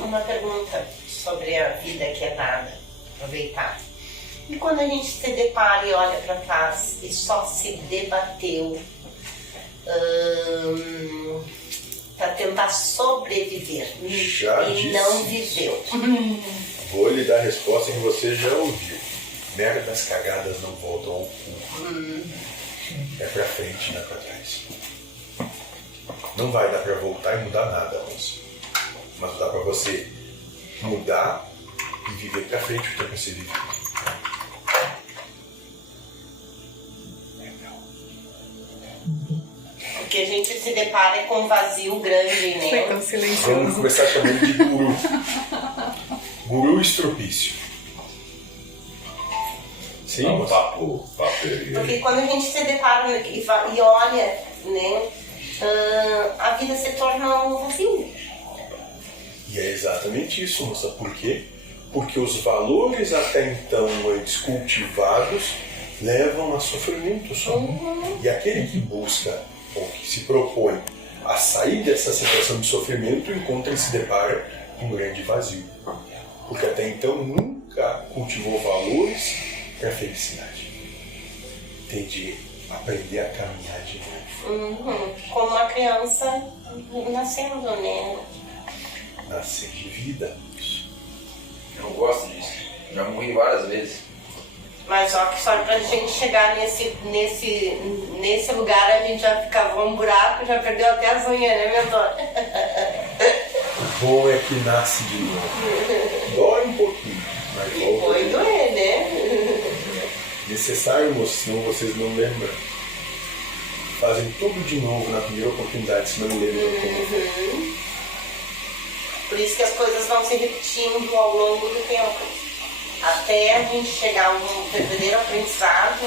Uma pergunta sobre a vida que é dada, aproveitar. E quando a gente se depara e olha para trás e só se debateu para tentar sobreviver Já e disse. não viveu. Vou lhe dar a resposta que você já ouviu. Merdas cagadas não voltam ao cu. É pra frente, não é pra trás. Não vai dar pra voltar e mudar nada, moço. Mas dá pra você mudar e viver pra frente o que você vive. Porque a gente se depara com um vazio grande, né? Foi tão silencioso. Vamos começar chamando de guru. Guru estropício. Sim, Um moço? papo. Porque quando a gente se depara e olha, né, a vida se torna um vazio. E é exatamente isso, moça. Por quê? Porque os valores até então antes cultivados levam a sofrimento só. E aquele que busca ou que se propõe a sair dessa situação de sofrimento encontra e se depara com um grande vazio. Porque até então nunca cultivou valores para a felicidade. Tem de aprender a caminhar de novo. Como uma criança nascendo, né? Nascer de vida. Eu não gosto disso. Já morri várias vezes. Mas só pra gente chegar nesse lugar a gente já ficava um buraco, já perdeu até as unhas, né, meu dona? O bom é que nasce de novo. Dói um pouquinho, mas volta. Foi doer, né? Necessário, moço, senão vocês não lembram. Fazem tudo de novo na primeira oportunidade, se não lembram como. Por isso que as coisas vão se repetindo ao longo do tempo. Até a gente chegar a um verdadeiro aprendizado.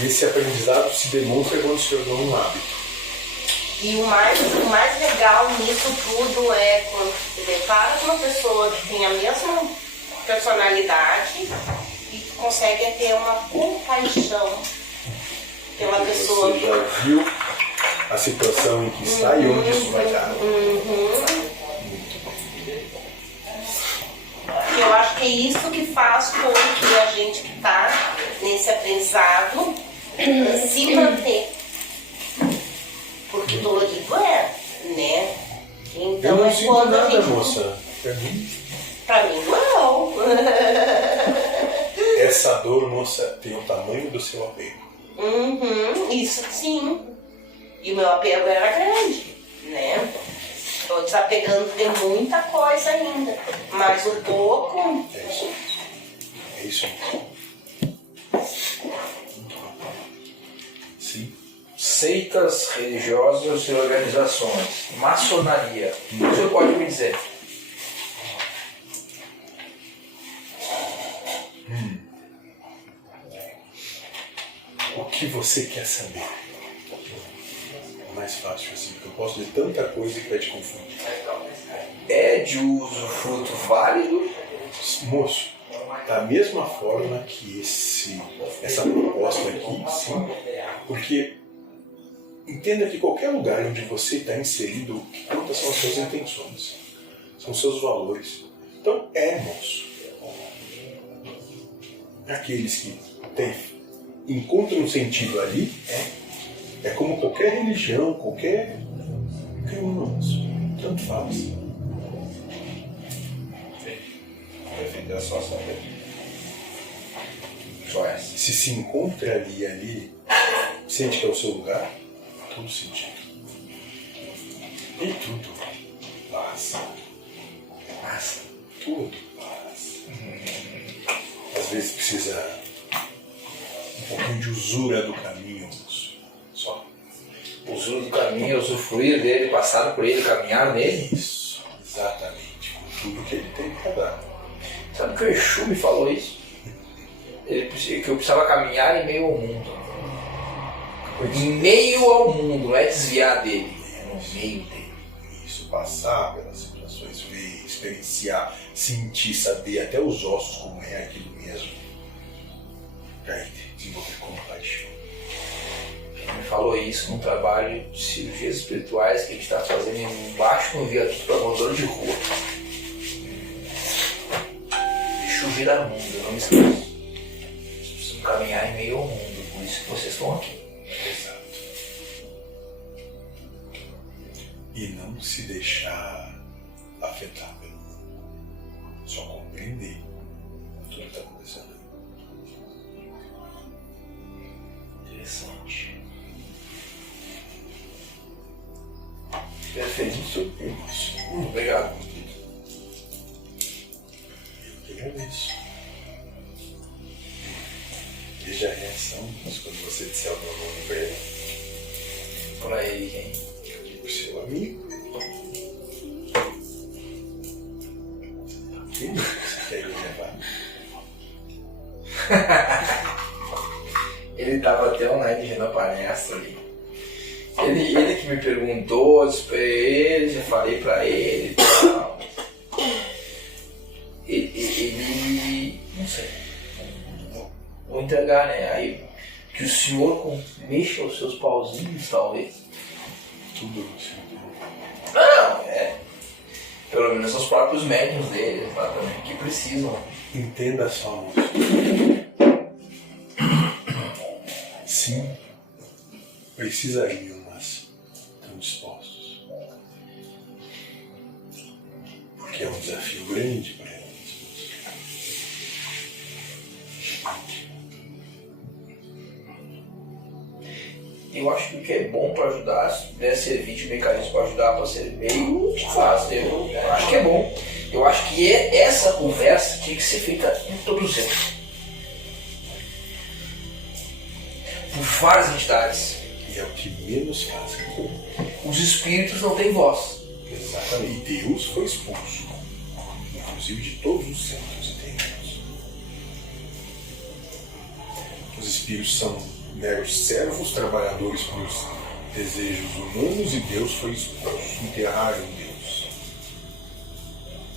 E esse aprendizado se demonstra quando se tornou um hábito. E o mais legal nisso tudo é quando se depara com uma pessoa que tem a mesma personalidade e que consegue ter uma compaixão pela pessoa. Você já viu a situação em que está e onde isso vai dar. Eu acho que é isso que faz com que a gente que está nesse aprendizado se manter. Porque dolorido é, né? Então Eu não é sinto quando a nada, gente... moça. Pra mim, não. essa dor, moça, tem o tamanho do seu apego. Isso sim. E o meu apego era grande, né? Estou desapegando de muita coisa ainda. Mas o pouco... É isso. É isso. Sim. Seitas religiosas e organizações. Maçonaria. O que o senhor pode me dizer? O que você quer saber? É mais fácil assim, porque eu posso dizer tanta coisa que vai te confundir. É de uso fruto válido? Moço, da mesma forma que essa proposta aqui, sim, porque entenda que qualquer lugar onde você está inserido, o que conta são as suas intenções, são os seus valores. Então, moço. Aqueles que encontram um sentido ali, é como qualquer religião, qualquer uma, moço. Tanto faz. Defender só saber. Só essa. Se se encontra ali, sente que é o seu lugar, todo sentido. E tudo passa. Passa. Tudo passa. Às vezes precisa um pouquinho de usura do caminho, só. Usura do caminho, usufruir dele, passar por ele, caminhar nele. Isso, exatamente, com tudo que ele tem para dar. Sabe que o Exu me falou isso? Que eu precisava caminhar em meio ao mundo. Em meio ao mundo, não é desviar dele, é no meio dele. Isso, passar pelas situações, ver, experienciar, sentir, saber até os ossos como é aquilo mesmo. Aí desenvolver compaixão. Ele me falou isso num trabalho de cirurgias espirituais que a gente está fazendo embaixo no viaduto para morador de rua. Exu vira mundo, eu não me esqueço. Vocês precisam caminhar em meio ao mundo, por isso que vocês estão aqui. Exato. E não se deixar afetar pelo mundo. Só compreender tudo que está acontecendo. Interessante. Perfeito. Isso. Obrigado. Eu que agradeço. Veja a reação quando você disser o meu nome para ele. Para ele, quem? Eu digo seu amigo. Quem você quer me levar? Ele tava até online na palestra ali. Ele que me perguntou, eu disse pra ele, já falei pra ele e tal. Ele não sei. Vou entregar, né? Aí que o senhor mexa os seus pauzinhos, talvez. Tudo você. Não, pelo menos os próprios médiums dele, exatamente, que precisam. Entenda só, moço. Sim, precisariam, mas estão dispostos. Porque é um desafio grande para eles. Eu acho que o que é bom para ajudar, se puder servir de mecanismo para ajudar para ser meio fácil. Eu acho que é bom. Eu acho que essa conversa tinha que ser feita introduzida por várias entidades. E é o que menos fazem. Os espíritos não têm voz. Exatamente. E Deus foi expulso, inclusive de todos os centros e templos. Os espíritos são meros servos trabalhadores para os desejos humanos e Deus foi expulso. Enterraram Deus.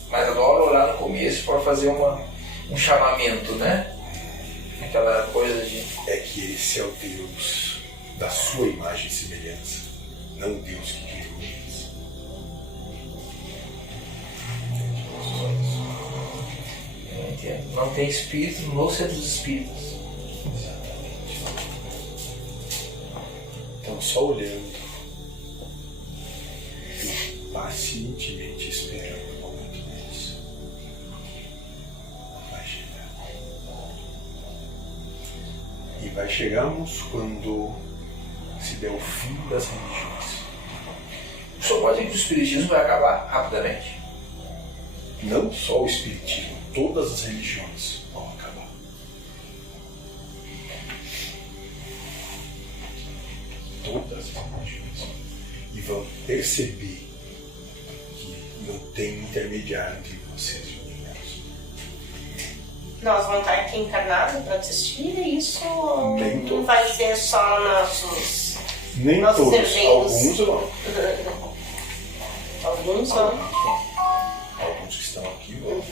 Mas adoro orar no começo para fazer um chamamento, né? Aquela coisa de... É que esse é o Deus da sua imagem e semelhança, não o Deus que criou eles. Eu não entendo. Não tem espírito no centro dos espíritos. Exatamente. Então, só olhando e pacientemente esperando o momento deles. Vai chegar. E vai chegarmos quando se der o fim das religiões. O senhor pode dizer que o espiritismo vai acabar rapidamente? Não só o espiritismo, todas as religiões vão acabar. Todas as religiões. E vão perceber que não tem intermediário entre vocês e o universo. Nós vamos estar aqui encarnados para assistir isso ou Nem todos. vai ser só nossos Nem nossos todos, eventos? alguns vão. Alguns vão. Alguns que estão aqui vão.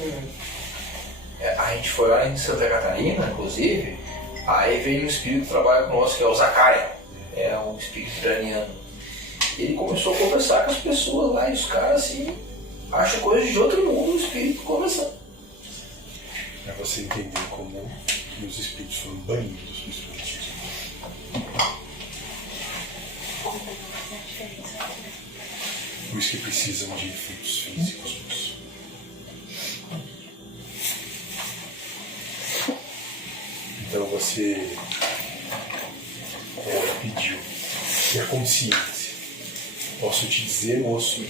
A gente foi lá em Santa Catarina, inclusive, aí veio um espírito que trabalha conosco, que é o Zacaria, é um espírito iraniano. Ele começou a conversar com as pessoas lá e os caras assim, acham coisas de outro mundo, o espírito conversando. Para você entender como os espíritos foram banidos do espiritismo. Por isso que precisam de efeitos físicos. Então você pediu ter consciência Posso te dizer, moço,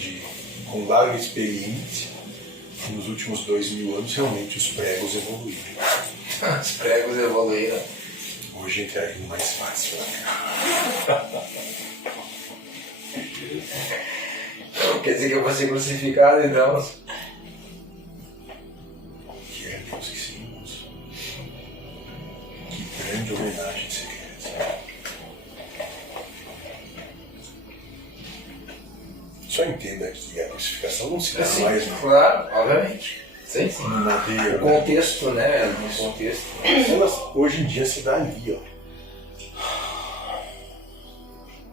com larga experiência, que nos últimos 2000 anos realmente os pregos evoluíram. Os pregos evoluíram. Hoje entraria no mais fácil. Quer dizer que eu vou ser crucificado, então? Que é Deus que sim, moço. Que grande homenagem você quer receber. Só entenda que a crucificação não se dá mais Claro, obviamente. Sim. no madeiro. O contexto, né? No contexto. Elas hoje em dia se dá ali, ó.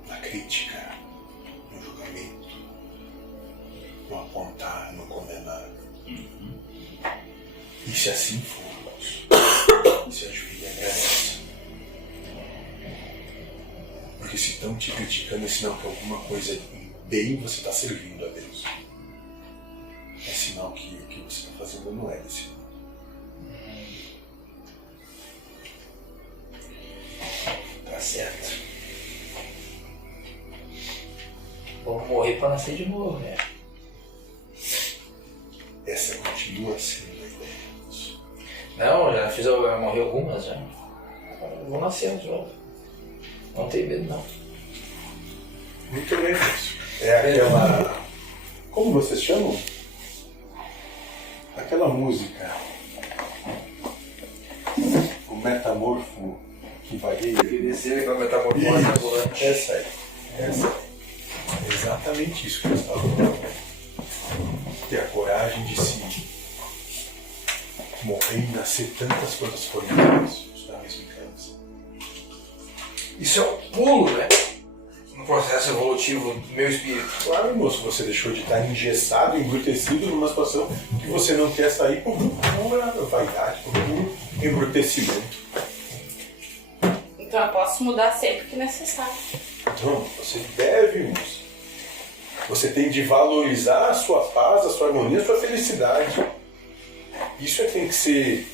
Na crítica, no julgamento, no apontar, no condenar. E se assim for, se ajoelhe e agradece. Porque se estão te criticando, é sinal que alguma coisa bem você está servindo a Deus. É sinal que o que você está fazendo não é desse mundo. Tá certo. Vamos morrer pra nascer de novo, né? Essa continua sendo a ideia. Não, já morri algumas já. Eu vou nascer de novo. Não tenho medo, não. Muito bem, isso. É aquela... Como vocês chamam? Aquela música. O metamorfo que vagueia. Descer com a metamorfose ambulante. Essa aí. É exatamente isso que eu estava falando. Ter a coragem de se morrer e nascer tantas quantas forem da mesma criança. Isso é um pulo, né? No processo evolutivo do meu espírito. Claro, moço, você deixou de estar engessado, embrutecido numa situação que você não quer sair por pura vaidade, por puro embrutecimento. Então eu posso mudar sempre que necessário. Não, você deve, moço. Você tem de valorizar a sua paz, a sua harmonia, a sua felicidade. Isso é que tem que ser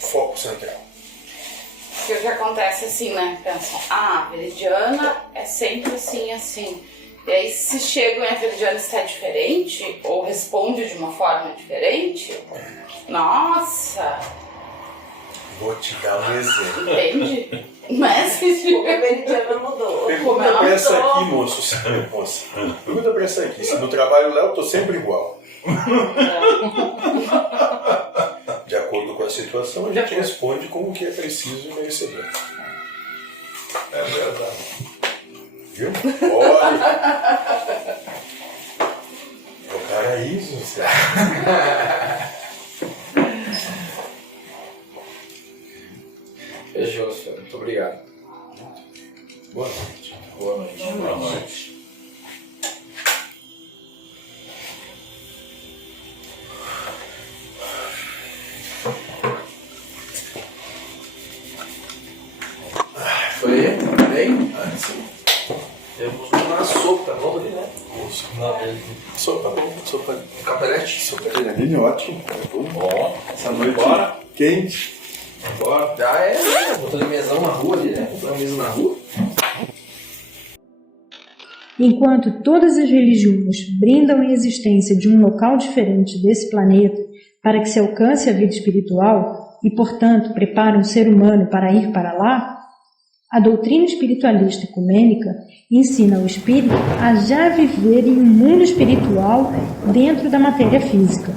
foco central. Porque o que acontece assim, né? Pensam, a Veridiana é sempre assim, assim. E aí se chegam e a Veridiana está diferente, ou responde de uma forma diferente, nossa! Vou te dar um exemplo. Entende? Mas O Veridiana mudou. Pergunta pra essa aqui, moça. Pergunta pra essa aqui. Se no trabalho lá eu tô sempre igual. De acordo com a situação, a gente responde com o que é preciso e merecedor. É verdade. Viu? Olha. É o paraíso, você. Fechou, senhor. Muito obrigado. Boa noite. Boa noite. Boa noite. Foi bem? Temos uma sopa, vamos ali, né? Sopa bom, sopa. Capelete? Sopa de galinha, ótimo. Ó, Essa noite bora. quente. Bora. Já é, botou mesão na rua ali, né? Botou mesa na rua. Enquanto todas as religiões brindam a existência de um local diferente desse planeta para que se alcance a vida espiritual e, portanto, preparam o ser humano para ir para lá, a doutrina espiritualista ecumênica ensina o espírito a já viver em um mundo espiritual dentro da matéria física.